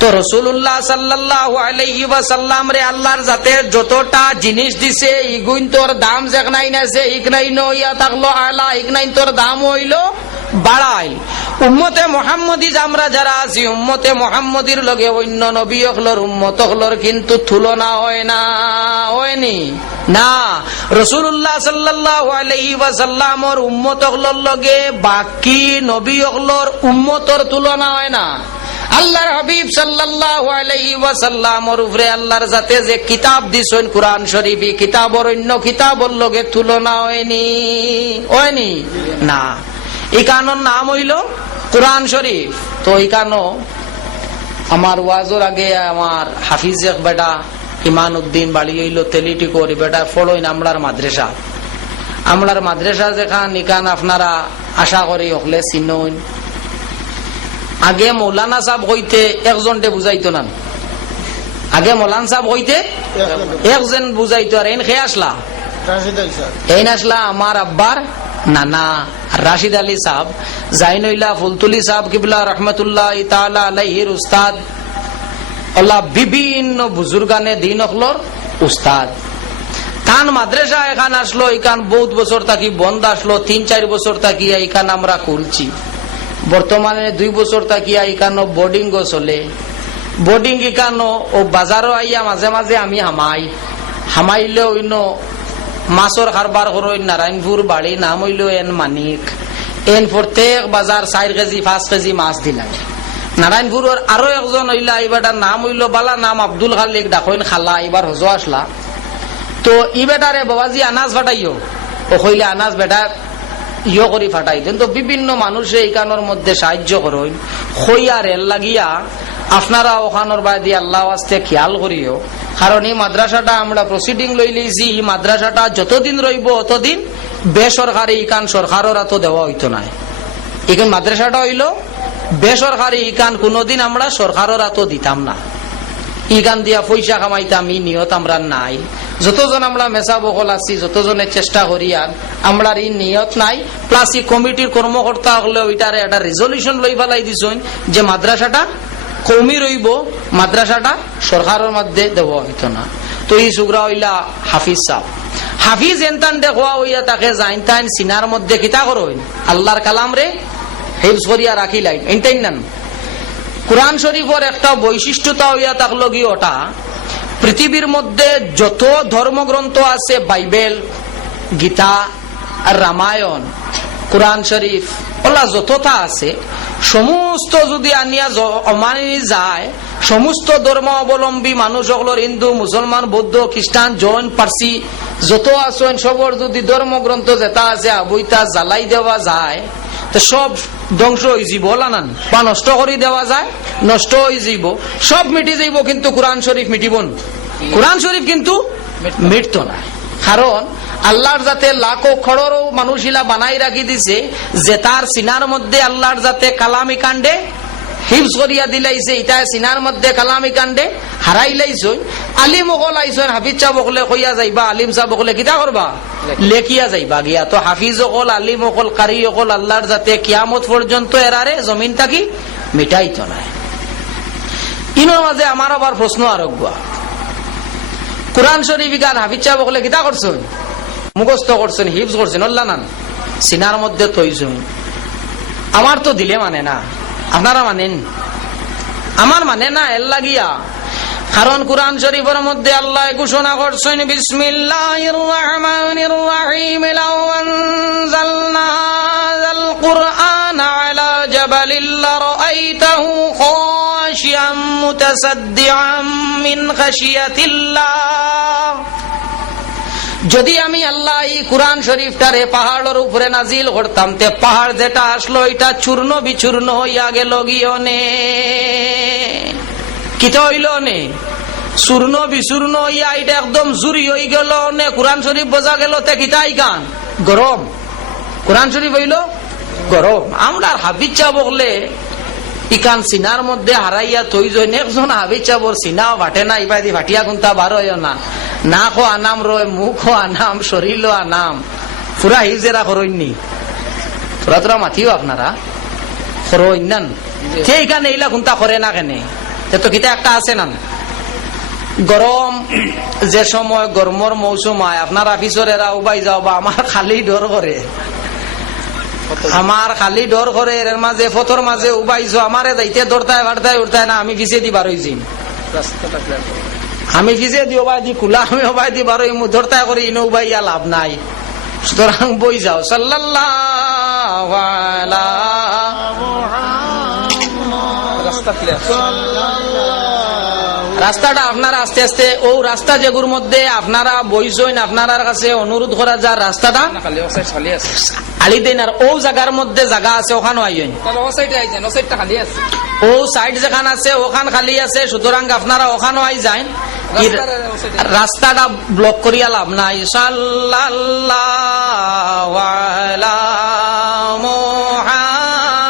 তো রাসূলুল্লাহ সাল্লাল্লাহু আলাইহি ওয়াসাল্লাম রে আল্লাহর জাতে যতটা জিনিস দিছে ইগুন তোর দাম যেক নাই নাছে ইক নাই নইয়া থাকলো আলা, ইক নাই তোর দাম হইল বাড়াই। উম্মতে মুহাম্মদী আমরা যারা আছি উম্মতে মুহাম্মদীর লগে অন্য নবী হলর উম্মত হলর কিন্তু তুলনা হয় না, হয়নি না। রাসূলুল্লাহ সাল্লাল্লাহু আলাইহি ওয়াসাল্লামর উম্মত হলর লগে বাকি নবী হলর উম্মতর তুলনা হয় না। আল্লাহর হাবিব সাল্লাল্লাহু আলাইহি ওয়াসাল্লামর উপরে আল্লাহর জাতে যে কিতাব দিছেন কুরআন শরীফ, এই কিতাবর অন্য কিতাবর লগে তুলনা হয়নি, হয়নি না। এই কারণের নাম হইল কুরআন শরীফ। তো এই কারণ আমার ওয়াজর আগে আমার হাফিজ এক বেটা ইমান উদ্দিন বাড়ি হইল তেলিটি করি বেটা ফলোইন আমলার মাদ্রাসা, আমলার মাদ্রাসা যেখান ইকান আপনারা আশা করি হলে চিনইন। আগে মৌলানা সাহেব হইতে একজনটে বুঝাইতো না, আগে মৌলানা সাহেব হইতে একজন বুঝাইতো, আর এন খেয়ে আসলা এই আসলা আমার আব্বার নানা রাশিদ আলী সাহেব, জাইনুল্লাহ ফুলতুলি সাহেব কিবলা রহমতুল্লাহ তাআলা আলাইহির উস্তাদ, আল্লাহ বিভিন্ন বুজুর্গানে দিন হলর উস্তাদ। কান মাদ্রাসা এখান আসলো, এখান বহুত বছর থাকি বন্ধ আসলো, 3-4 বছর থাকি এখান আমরা খুলছি। বর্তমানে 2 বছর থাকিয়া এখানো বোর্ডিং চলে, বোর্ডিং এখানো ও বাজারও আইয়া মাঝে মাঝে আমি হামাইলে অন্য মাছর কারবার করই। নারায়ণপুর বাড়ি নাম হইল এন মানিক, এন প্রত্যেক বাজার 4 কেজি 5 কেজি মাছ দিলাই। নারায়ণপুরের আরো একজন হইলা এবারটার নাম হইল বালা নাম আব্দুল খালিক, ডাকইন খালা, এবার হজ আসলা। তো ই বেটারে বাবাজি আনাজ ফাটাইও, ও কইলে আনাজ বেটা ইয়ে করি ফাটাই দেন। তো বিভিন্ন মানুষে এইখানোর মধ্যে সাহায্য করেন, খইয়া রেল লাগিয়া আপনারা ওখানোর বাদি আল্লাহ আস্তে খেয়াল করিও। কারণ এই মাদ্রাসাটা আমরা প্রসিডিং লই লইছি, এই মাদ্রাসাটা যতদিন রইব অতদিন বেসরকারি, ইকান সরকারের তো দেওয়া হইতো না। এখান মাদ্রাসাটা হইল বেসরকারি, ইকান কোনদিন আমরা সরকারের তো দিতাম না। ইকান দিয়া পয়সা কামাইতাম এই নিয়ত আমরা নাই। যতজন আমরা মেসা বকল আছি, যতজনের চেষ্টা করি আর আমরা এই নিয়ত নাই। প্লাস এই কমিটির কর্মকর্তা হলে ওইটারে একটা রেজলিউশন লই ফেলাই দিছেন যে মাদ্রাসাটা কমি রইব, মাদ্রাসাটা সরকারের মধ্যে দেওয়া হইতো না। তো এই সুগ্রা হইলা হাফিজ সাহেব, হাফিজ এনতান দেখোয়া হইয়া তাকে জাইনতান সিনার মধ্যে কিতা করইন আল্লাহর কালাম রে হিফজ করিয়া রাখিলাই। এনতাই না কুরআন শরীফের একটা বৈশিষ্ট্যতা হইয়া থাকলো কি ওটা পৃথিবীর মধ্যে যত ধর্মগ্রন্থ আছে, বাইবেল, গীতা, রামায়ণ, কুরআন শরীফ ওলা যতটা আছে সমস্ত যদি আনিয়া অমানি যায়, সমস্ত ধর্ম অবলম্বী মানুষ হল হিন্দু, মুসলমান, বৌদ্ধ, খ্রিস্টান, জৈন, পার্সি যত আছেন সবর যদি ধর্মগ্রন্থ যেটা আছে বইটা জ্বালাই দেওয়া যায় তো সব ধ্বংস হয়ে যাব, নান বা নষ্ট করে দেওয়া যায় নষ্ট হয়ে যাব, সব মিটি যাইব, কিন্তু কোরআন শরীফ মিটিব না। কোরআন শরীফ কিন্তু মিটতো না। কারণ আল্লাহর যাতে লাখো খড়রও মানুষিলা বানাই রাখি দিছে যে তার সিনার মধ্যে আল্লাহর যাতে কালামি কাণ্ডে হিফজ করিয়া দিলাইছে, এটা সিনার মধ্যে কালামি কাণ্ডে হারাইলাইছে। আলিম অকল আইসেন, হাফিজ সাহেব অকলে কইয়া যাইবা, আলিম সাহেব অকলে কিতা করবা লেখিয়া যাইবা গিয়া। তো হাফিজ অকল, আলিম অকল, কারি অকল আল্লাহর যাতে কিয়ামত পর্যন্ত এরারে জমিন থাকি মিটাইতো না। ইনোর মাঝে আমার আবার প্রশ্ন আরোগ্য, কোরআন শরীফ গান হাফিজ সাহেব অকলে কিতা করছেন, মুখস্থ করছেন, হিফজ করছেন, আল্লাহ নান সিনার মধ্যে তৈছেন। আমার তো দিলে মানে না, আপনারা মানেন আমার মানে না এর লাগিয়া, কারণ কুরআন শরীফের মধ্যে আল্লাহ ঘোষণা করছেন বিসমিল্লাহির রহমানির রহিম লাউ আনজালনা আল কুরআনা আলা জাবালিল লারাআইতাহু খাশিয়াম মুতাসাদ্দিআম মিন খাশিয়াতিল্লাহ। যদি আমি আল্লাহ এই কুরআন শরীফটারে পাহাড়ের উপরে নাজিল করতাম, তে পাহাড় যেটা আসলো এটা চূর্ণ বিচূর্ণ হইয়া গেল গিয়নে। কিতা হইল নে? চূর্ণ বিচূর্ণ হইয়া এটা একদম জুরি হয়ে গেল নে। কুরআন শরীফ বোঝা গেল তে কিতাই গান গরম। কুরআন শরীফ হইল গরম। আমরা হাবিজ চা বললে ইকান সিনার মধ্যে হারাইয়া তৈ জৈন একজন হাবিজ চাবর সিনাও ভাটে না, ইবাদি ভাটিয়া কুন্তা বার হয় না, না খো আনাম রয়, মুখ আনাম, শরীর আনাম, পুরা হিজেরা করইনি। তোরা তোরা মাতিও আপনারা করইনান সেইখানে এইলা কুন্তা করে না কেনে? তো কিতা একটা আছে না গরম, যে সময় গরমর মৌসুম হয় আপনার অফিসর এরা উবাই যাও বা আমার খালি ডর করে, আমার খালি ডর করে এর মাঝে ফতর মাঝে উবাইছো আমারে যাইতে দৌড়তায় ভাড়তায় উঠতায় না, আমি পিছিয়ে দি বার হইছি, আমি পিছিয়ে দি ওবাই দি খোলা, আমি ওবাই দি বার হইমু, দৌড়তায় করে ইনো উবাইয়া লাভ নাই। সুতরাং বই যাও সাল্লাল্লাহু আলা রাস্তাটা আপনারা আস্তে আস্তে ও রাস্তা যেগুর মধ্যে আপনারা বইছেন, আপনার কাছে অনুরোধ করা যার রাস্তাটা খালি দেন, আর ও জায়গার মধ্যে জায়গা আছে ওখানে আইন, ও সাইড যেখান আছে ওখান খালি আছে, সুতরাং আপনারা ওখানে আই যান, রাস্তাটা ব্লক করিয়া লাভ নাই। সাল্লাল্লাহু আলা মুহাম্মাদ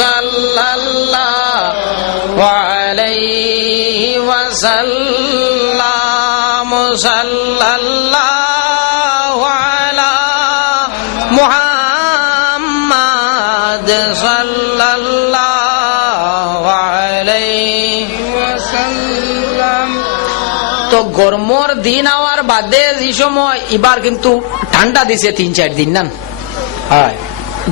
সাল্লাল্লাহু আলাইহি ওয়াসাল্লাম সাল্লাল্লাহু আলা মুহাম্মাদ সাল্লাল্লাহু আলাইহি ওয়াসাল্লাম। তো গরমর দিন আওয়ার বাদে এই সময় এবার কিন্তু ঠান্ডা দিছে 3-4 দিন না হয়,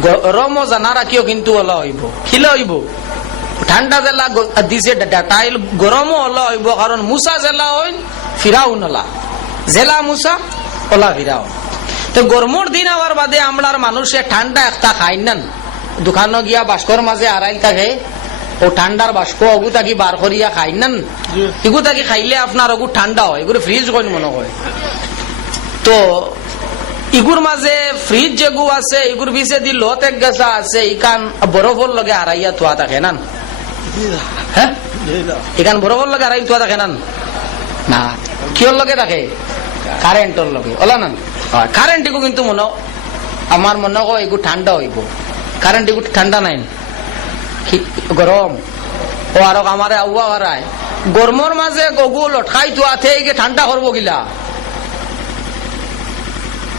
গরম জানা রাখিও কিন্তু ওলা হইব, খিলে হইব। ঠান্ডা জেলা দিছে টাইল গরমও ওলা হইব, কারণ মুসা জেলা হইন ফিরাউন ওলা, জেলা মুসা ওলা ফিরাউন। তো গরমর দিন আওয়ার বাদে আমরার মানুষে ঠান্ডা একটা খাই না, দোকানে গিয়া বাস্কর মাঝে আড়াইল থাকে ও ঠান্ডার বাস্ক অগু তাকি বার করিয়া খাই না, এগু তাকি খাইলে আপনার অগু ঠান্ডা হয়, এগুলো ফ্রিজ কইন মনে হয়। তো ইগুর মাঝে ফ্রিজ যেগু আছে ইগুর পিছে দি লত এক গেছা আছে, ইকান বরফর লগে আড়াইয়া থোয়া থাকে না, হ্যাঁ ইকান বরফর লগে আড়াই থোয়া থাকে না, না কিয়র লগে থাকে? কারেন্টর লগে ওলা না। কারেন্ট এগু কিন্তু মনে আমার মনে হয় এগু ঠান্ডা হইব, কারেন্ট এগু ঠান্ডা নাই, গরম। ও আর আমারে আউয়া হারায় গরমর মাঝে গগু লটকাই থোয়া থেকে ঠান্ডা করবো গিলা।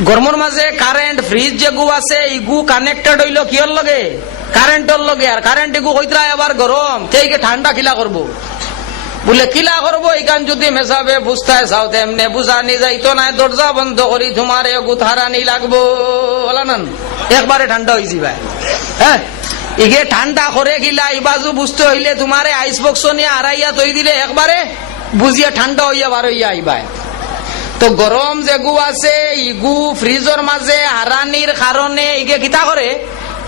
গরমর মাঝে কারেন্ট ফ্রিজ যেগু আছে ইগু কানেক্টেড হইল কিয়র লগে? কারেন্টর লগে। আর কারেন্ট এগু হইতরা আবার গরম থেকে ঠান্ডা কিলা করবো? বলে কিলা করবো এখান যদি মেসাবে বুঝতায় চাও তেমনে বুঝানি যাইতো না, দরজা বন্ধ করি তোমার এগু থারানি লাগবো বলা না, একবারে ঠান্ডা হয়েছি ভাই। হ্যাঁ ইগে ঠান্ডা করে গিলা এই বাজু বুঝতে হইলে তোমারে আইস বক্স নিয়ে আড়াইয়া তৈ দিলে একবারে বুঝিয়া ঠান্ডা হইয়া বার হইয়া আইবাই। তো গরম যেগু আছে ইগু ফ্রিজর মাঝে হারানির কারণে ইগে কিতা করে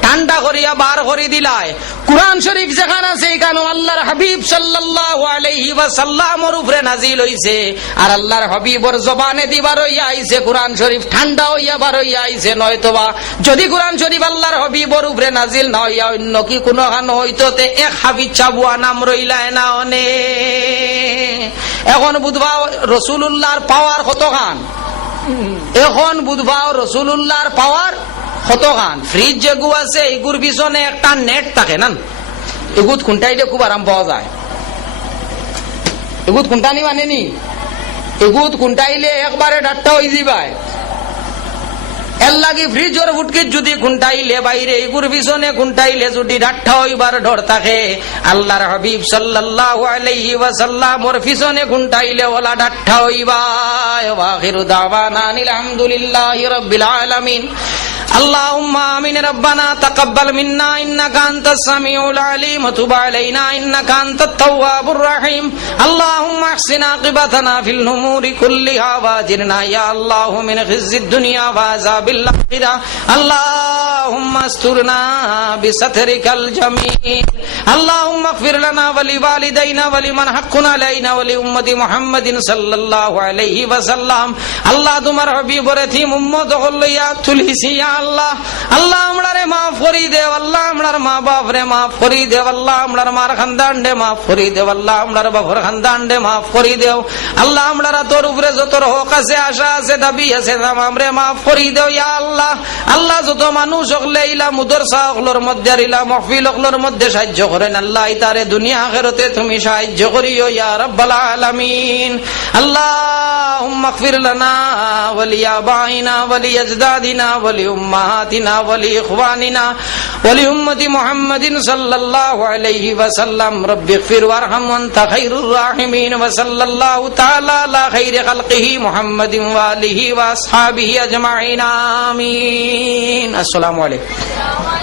ঠান্ডা করিয়া বার করে দিলায়। কুরআন শরীফ যেখানে আছে এখানে আল্লাহর হাবিব সাল্লাল্লাহু আলাইহি ওয়াসাল্লামের উপরে নাজিল হইছে, আর আল্লাহর হাবিবর জবানে দিবার হইয়া আইছে কুরআন শরীফ ঠান্ডা হইয়া বার হইয়া আইছে। নয়তোবা যদি কুরআন শরীফ আল্লাহর হাবিবর উপরে নাজিল না হইয়া অন্য কি কোনো খান হইতো তে এক হাবিব চাবুয়া নাম রইলায় না অনে। এখন বুধবা রাসূলুল্লাহর পাওয়ার কত খান, এখন বুধবা রাসূলুল্লাহর পাওয়ার কত খান। ফ্রিজ যেগু আছে এগুর পিছনে একটা নেট থাকে না, এগুত খুঁটাইলে খুব আরাম পাওয়া যায়। এগুত খুঁটানি মানে নি, এগুত খুঁটাইলে একবারে ডাট্টা হয়ে যাবায়। এর লাগি ফ্রিজর ফুটকিত যদি খুঁটাইলে বাইরে এগুর পিছনে খুঁটাইলে যদি ডাট্টা হইবার ডর থাকে, আল্লাহর হাবিব সাল্লাল্লাহু আলাইহি ওয়াসাল্লামের পিছনে খুঁটাইলে ওলা ডাট্টা হইবা। ওয়া আখিরু দাওয়ানা আলহামদুলিল্লাহি রাব্বিল আলামিন। اللهم آمين ربنا تقبل منا إنك أنت السميع العليم وتب علينا إنك أنت التواب الرحيم اللهم احسن عاقبتنا في الأمور كلها واجرنا يا الله من خزي الدنيا وعذاب الآخرة اللهم استرنا بسترك الجميل اللهم اغفر لنا ولوالدينا ولمن حقنا علينا ولأمة محمد صلى الله عليه وسلم আল্লাহ তোমার হাবিবের এতিম উম্মত হল্লিয়া তুলসি আল্লাহ আল্লাহ আমরারে মাফ করি দে আল্লাহ আমরার মা বাপ রে মাফ করি দে আল্লাহ আমরার মার খানদান দে মাফ করি দে আল্লাহ আমরার বাবার খানদান দে মাফ করি দেও আল্লাহ আমরারা তোর উপরে যত হক আছে আশা আছে দাবি আছে আমরে মাফ করি দেও ইয়া আল্লাহ আল্লাহ যত মানুষ হকলে ইলা মুদরসা হকলর মধ্যে আর ইলা মাহফিল হকলর মধ্যে সাহায্য করেন আল্লাহ ইতারে দুনিয়া আখিরাতে তুমি সাহায্য করিও ইয়া রাব্বাল আলামিন আল্লাহুম্মা ইগফির লানা ওয়া লিআবাইনা ওয়া লিআজদাদিনা ওয়া লিউম্মাহাতিনা ওয়া লিইখওয়ানিনা ওয়া লিউম্মতি মুহাম্মাদিন সাল্লাল্লাহু আলাইহি ওয়া সাল্লাম রব্বি ইগফির ওয়ারহাম ওয়া আনতা খায়রুর রাহিমিন ওয়া সাল্লাল্লাহু তাআলা আলা খায়রি খালকিহি মুহাম্মাদিন ওয়া আলিহি ওয়া আসহাবিহি আজমাইন আমিন আসসালামু আলাইকুম